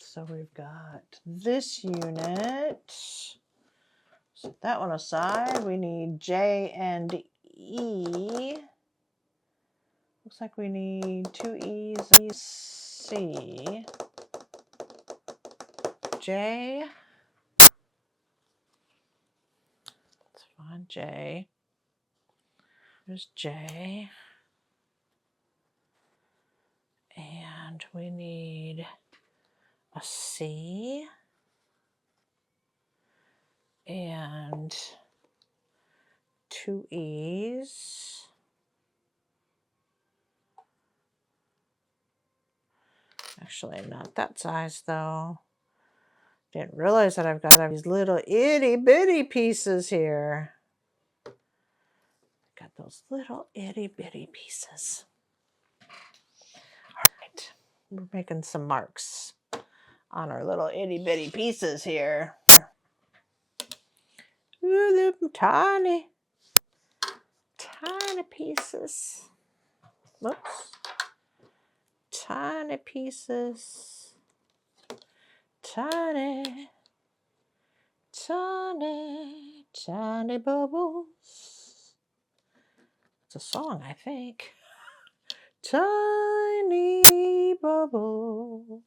So we've got this unit. Set that one aside. We need J and E. Looks like we need 2 E's, E, C. J. Let's find J. There's J. And we need a C. And 2 E's. Actually, not that size though. Didn't realize that I've got these little itty bitty pieces here. Got those little itty bitty pieces. All right, we're making some marks on our little itty bitty pieces here. Ooh, they're tiny pieces. Whoops. Tiny pieces. Tiny bubbles. It's a song, I think. Tiny bubbles.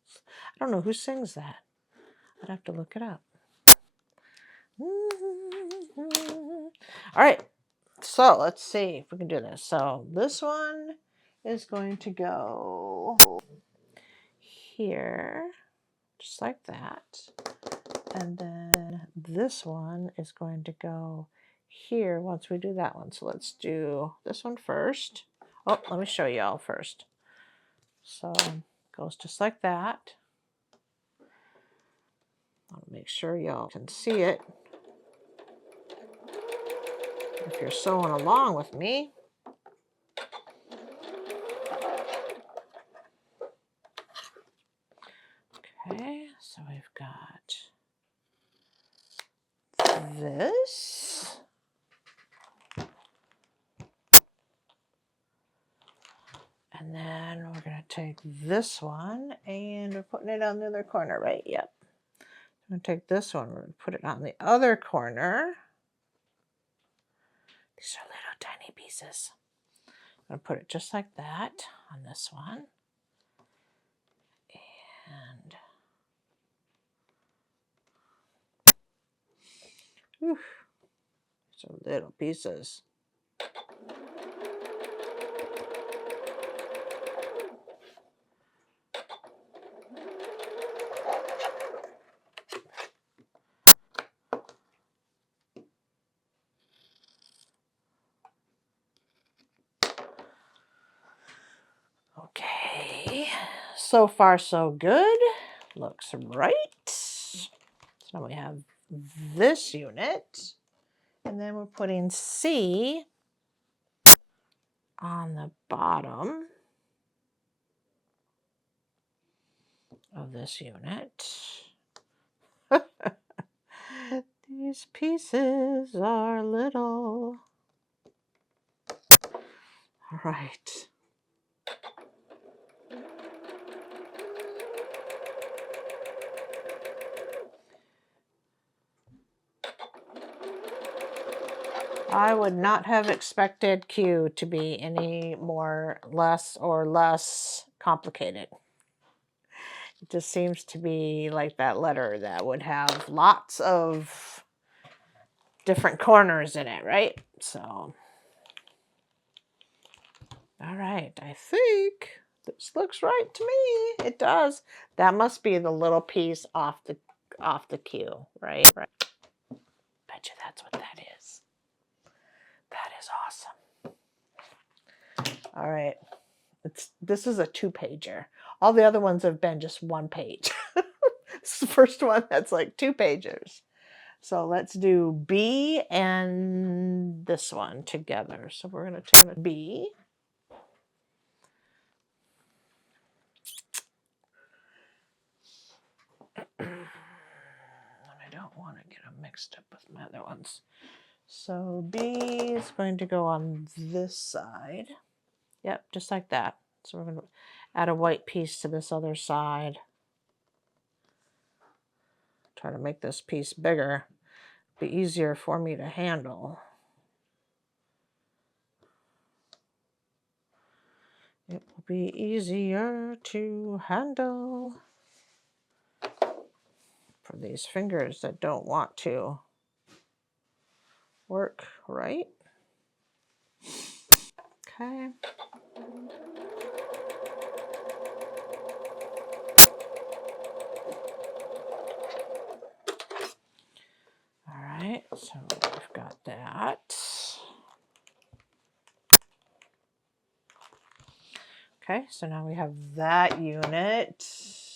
I don't know who sings that. I'd have to look it up. All right, so let's see if we can do this. So this one is going to go here, just like that. And then this one is going to go here once we do that one. So let's do this one first. Oh, let me show you all first. So it goes just like that. I'll make sure y'all can see it if you're sewing along with me. Okay, so we've got this. And then we're going to take this one and we're putting it on the other corner, right? Yep. I'm going to take this one, we're going to put it on the other corner. These are little tiny pieces. I'm going to put it just like that on this one. And whew, these are little pieces. Okay, so far so good. Looks right. So now we have this unit, and then we're putting C on the bottom of this unit. These pieces are little. All right. I would not have expected Q to be any less complicated. It just seems to be like that letter that would have lots of different corners in it, right? So, all right, I think this looks right to me. It does. That must be the little piece off the Q, right? Right. Bet you that's what that is. That is awesome. All right. This is a 2-pager. All the other ones have been just 1 page. This is the first one that's like 2 pages. So let's do B and this one together. So we're going to turn B. And I don't want to get them mixed up with my other ones. So B is going to go on this side. Yep, just like that. So we're going to add a white piece to this other side. Try to make this piece bigger. Be easier for me to handle. It will be easier to handle for these fingers that don't want to work right. Okay. All right, so we've got that. Okay, so now we have that unit,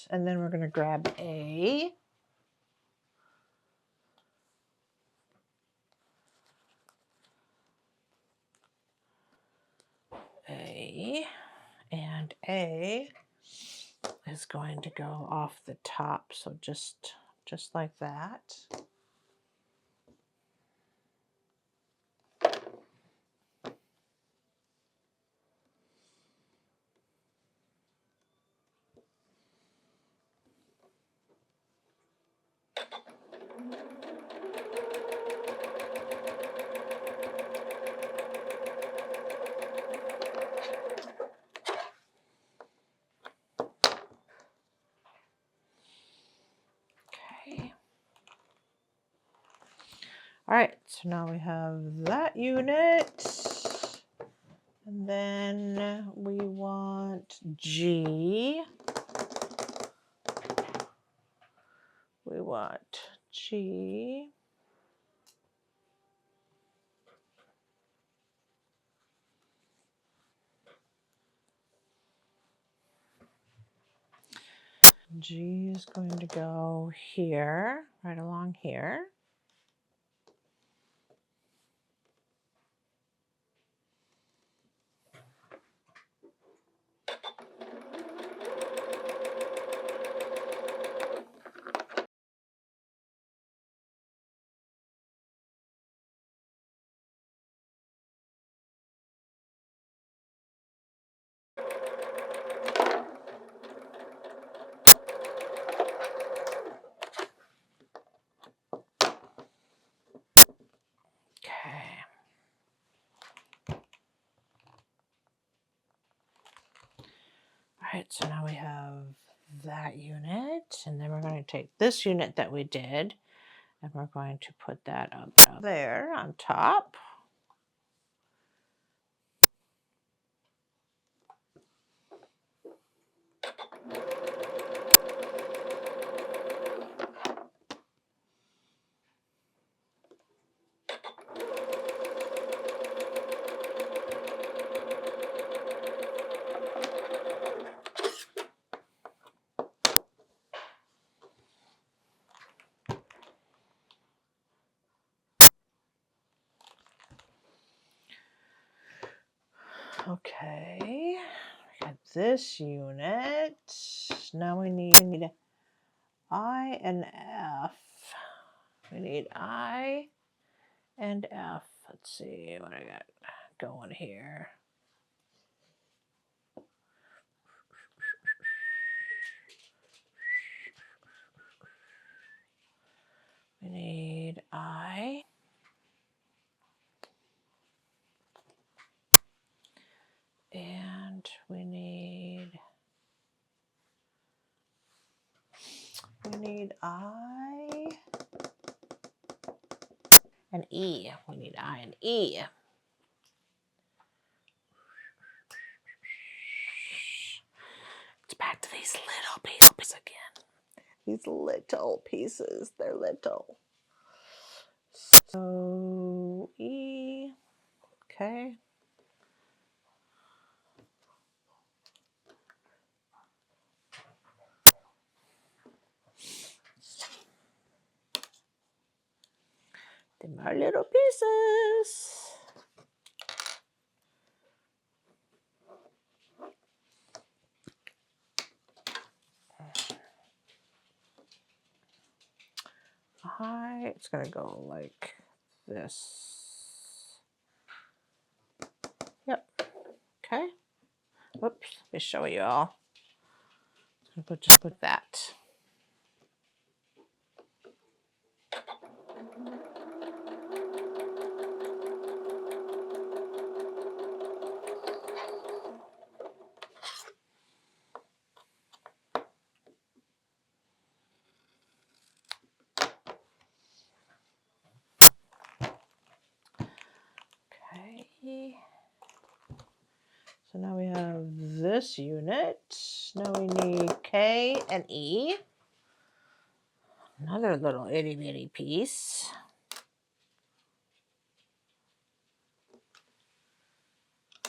and then we're going to grab A. And A is going to go off the top, so just like that. Okay. All right, so now we have that unit, and then we want G. We want G. G is going to go here, right along here. right, so now we have that unit, and then we're going to take this unit that we did, and we're going to put that up there on top. Okay, we got this unit. Now we need I and F. We need I and F. Let's see what I got going here. We need I. And we need I and E. We need I and E. It's back to these little pieces again. These little pieces, they're little. So E, okay. Them are little pieces. It's gonna go like this. Yep. Okay. Whoops. Let me show you all. Just put that. Okay. So now we have this unit. Now we need K and E. Another little itty bitty piece.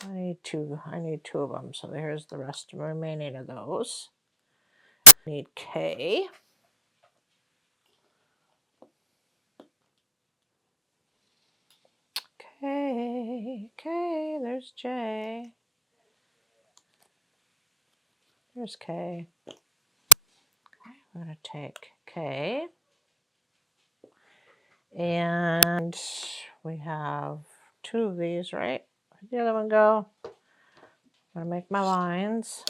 I need two of them. So here's the rest of remaining of those. I need K. K, there's J. There's K. Okay, we're going to take K. And we have two of these, right? Where'd the other one go? I'm going to make my lines.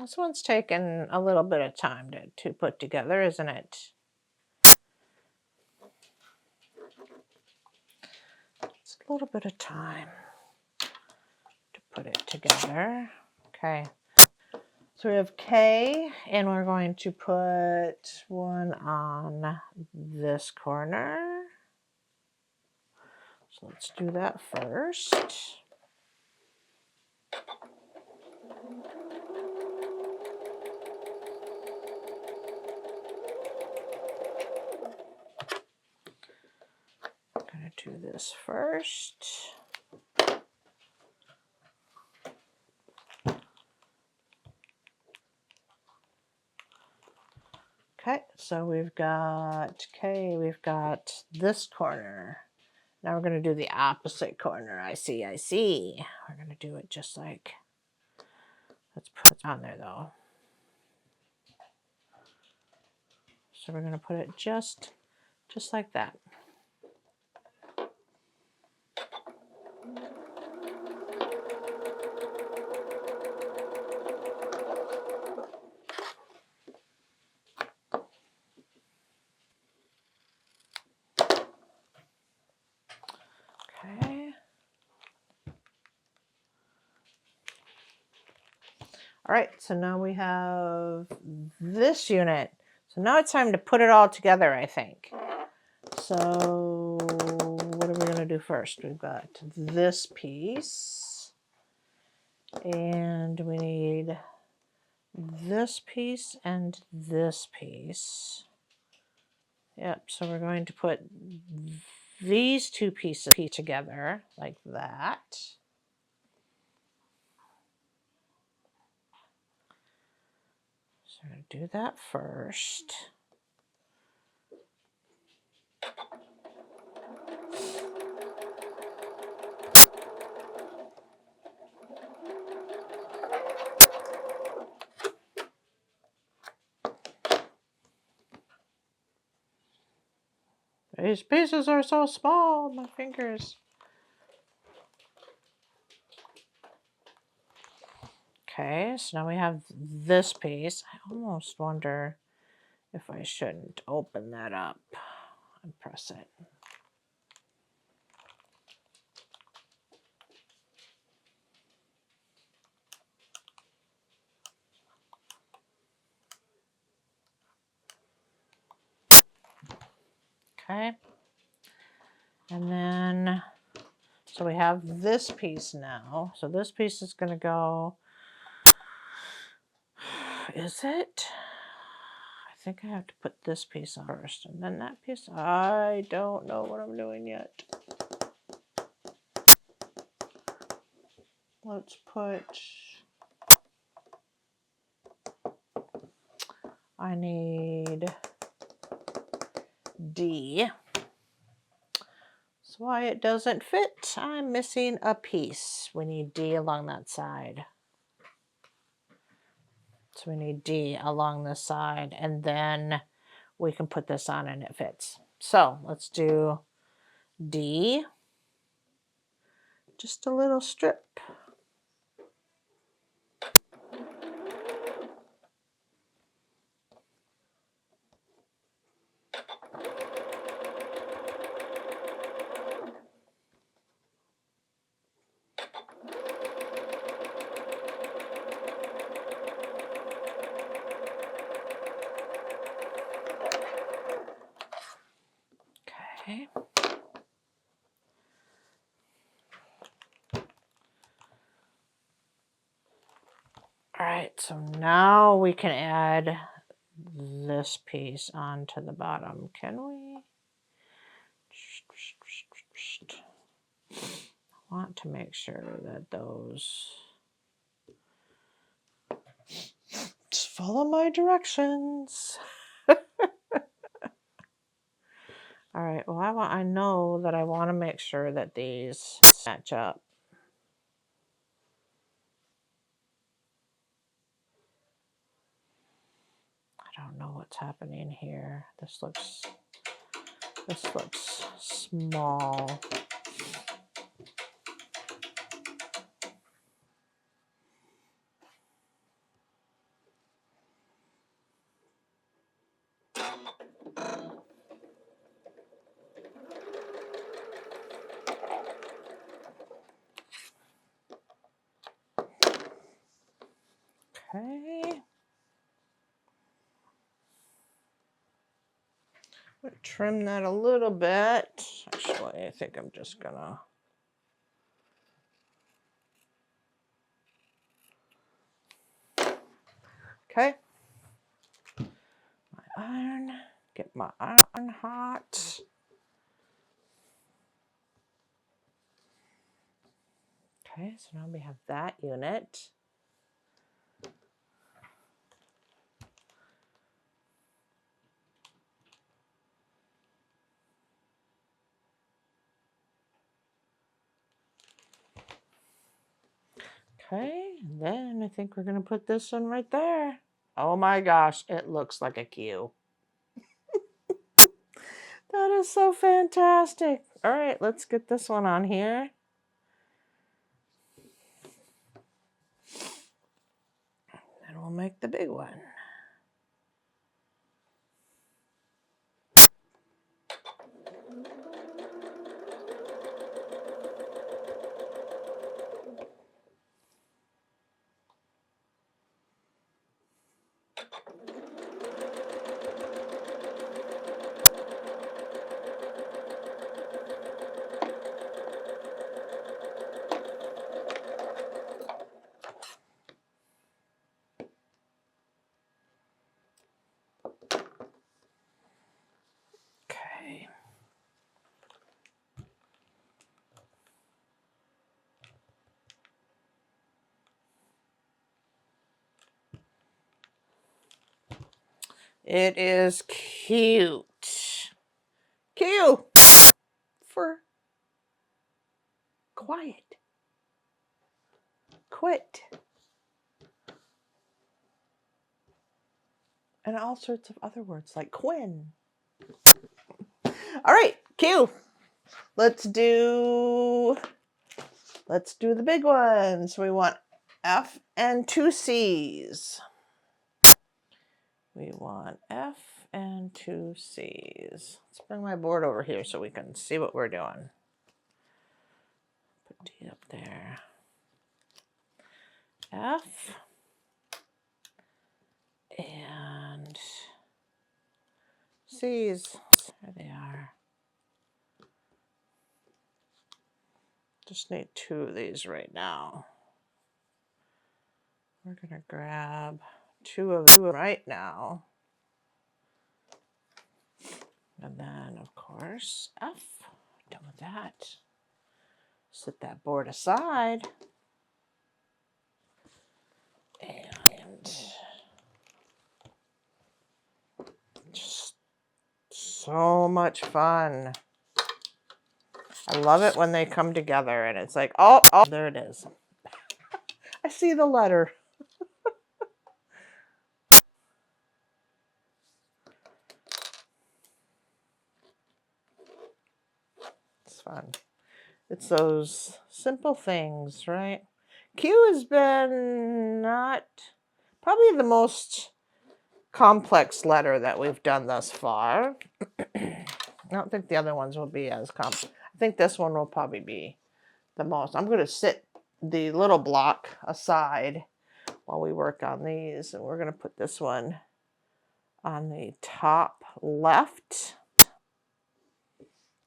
This one's taken a little bit of time to put together, isn't it? It's a little bit of time to put it together. Okay. So we have K, and we're going to put one on this corner. So let's do that first. I'm going to do this first. Okay, so we've got K, we've got this corner. Now we're going to do the opposite corner. I see. We're going to do it just like, let's put it on there though. So we're going to put it just like that. All right, so now we have this unit. So now it's time to put it all together, I think. So what are we going to do first? We've got this piece, and we need this piece and this piece. Yep, so we're going to put these two pieces together like that. So I'm going to do that first. These pieces are so small, my fingers. Okay, so now we have this piece. I almost wonder if I shouldn't open that up and press it. Okay, and then, so we have this piece now. So this piece is going to go, is it? I think I have to put this piece on first and then that piece. I don't know what I'm doing yet. Let's put, I need D. That's why it doesn't fit. I'm missing a piece. We need D along that side. So we need D along this side, and then we can put this on and it fits. So let's do D, just a little strip. Okay. All right, so now we can add this piece onto the bottom, can we? I want to make sure that those, just follow my directions. All right, well, I know that I want to make sure that these match up. I don't know what's happening here. This looks small. Okay. I'm gonna trim that a little bit. Actually, I think I'm just gonna. Okay. My iron. Get my iron hot. Okay, so now we have that unit. Okay, and then I think we're gonna put this one right there. Oh my gosh, it looks like a Q. That is so fantastic. All right, let's get this one on here. And we'll make the big one. It is cute. Q for quiet. Quit. And all sorts of other words like Quinn. All right, Q. Let's do the big ones. We want F and 2 C's. We want F and 2 C's. Let's bring my board over here so we can see what we're doing. Put D up there. F and C's. There they are. Just need 2 of these right now. We're gonna grab 2 of them right now. And then, of course, F. Done with that. Set that board aside. And just so much fun. I love it when they come together and it's like, oh, there it is. I see the letter. It's fun. It's those simple things, right? Q has been not probably the most complex letter that we've done thus far. I don't think the other ones will be as complex. I think this one will probably be the most. I'm going to sit the little block aside while we work on these, and we're going to put this one on the top left.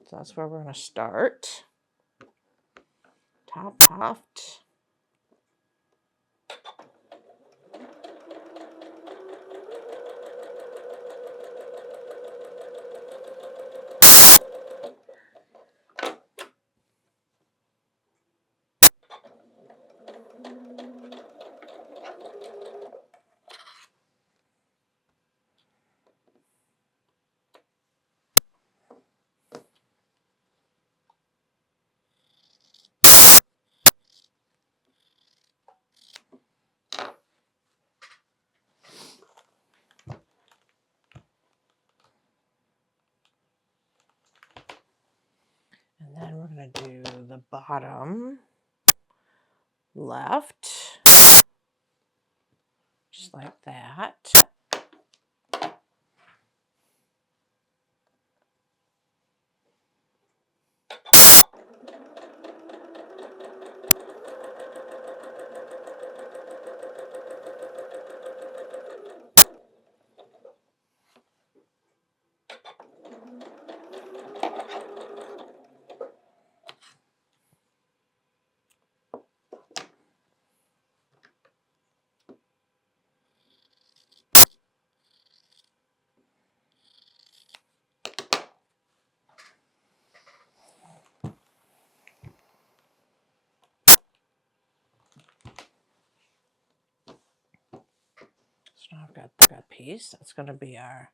So that's where we're going to start. Top left. And then we're going to do the bottom left, just like that. So now I've got a piece. That's going to be our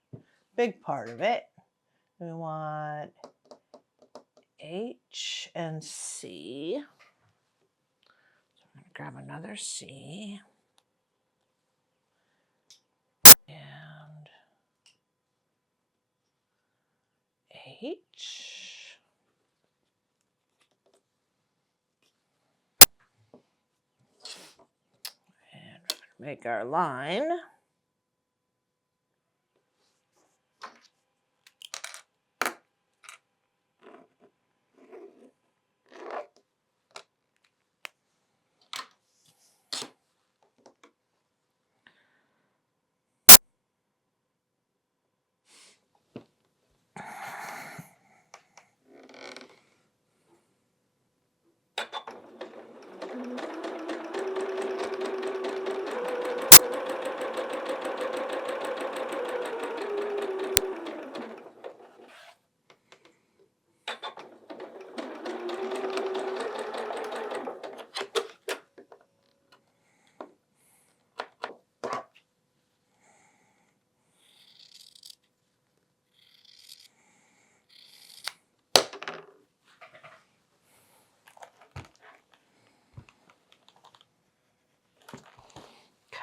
big part of it. We want H and C. So I'm going to grab another C. And H. And we're going to make our line.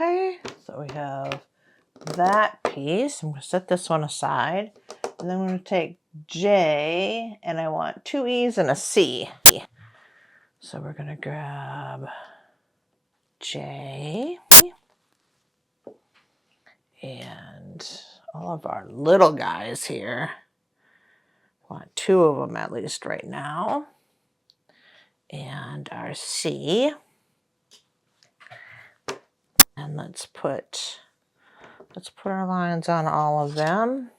Okay, so we have that piece. I'm going to set this one aside. And then I'm going to take J, and I want 2 E's and a C. So we're going to grab J and all of our little guys here. I want 2 of them at least right now. And our C. And let's put our lines on all of them.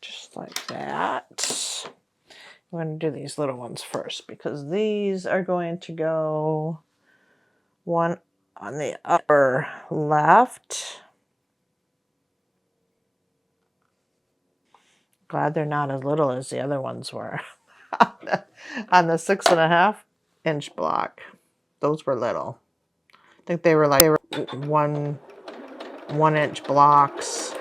Just like that. I'm going to do these little ones first because these are going to go one on the upper left. Glad they're not as little as the other ones were on the 6.5-inch block. Those were little. I think they were like 1-inch blocks.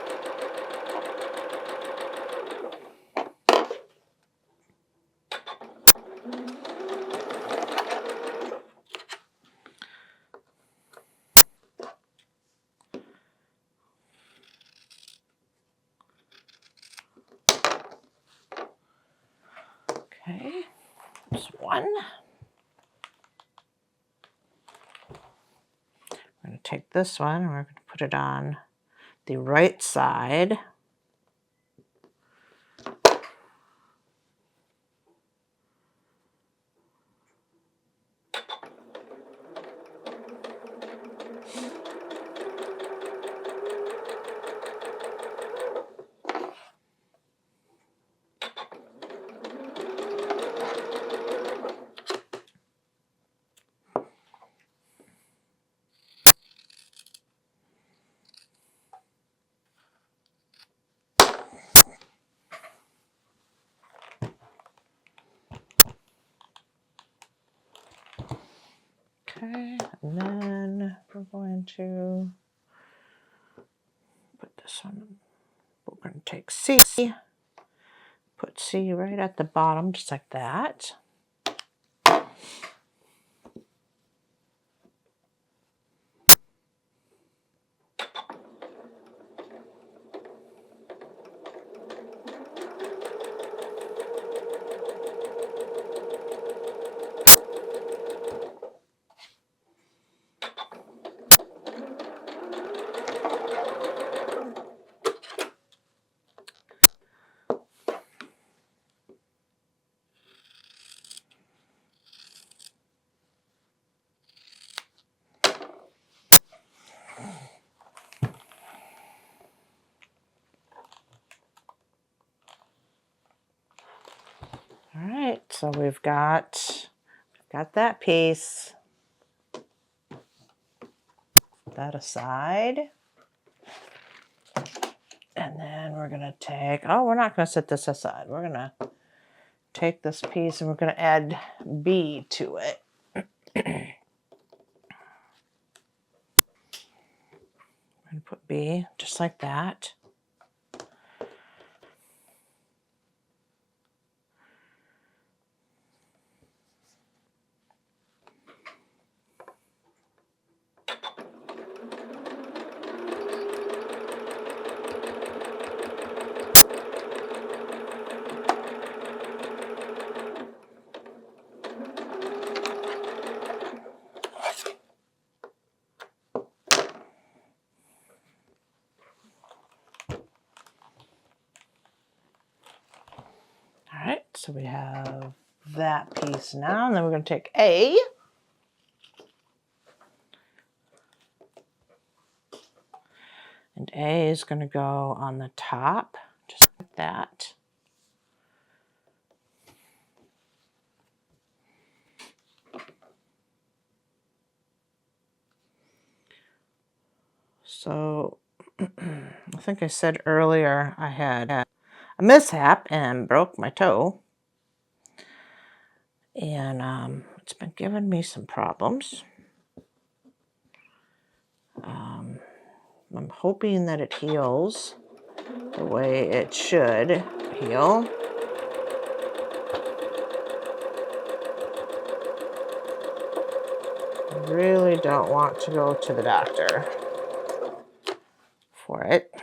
Okay, there's one. We're going to take this one and we're going to put it on the right side. Okay, and then we're going to put this one, we're going to take C, put C right at the bottom, just like that. All right, so we've got that piece. Put that aside. And then we're going to take, oh, we're not going to set this aside. We're going to take this piece and we're going to add B to it. We're going to put B just like that. All right, so we have that piece now, and then we're going to take A. And A is going to go on the top, just like that. So I think I said earlier I had a mishap and broke my toe. And it's been giving me some problems. I'm hoping that it heals the way it should heal. I really don't want to go to the doctor for it.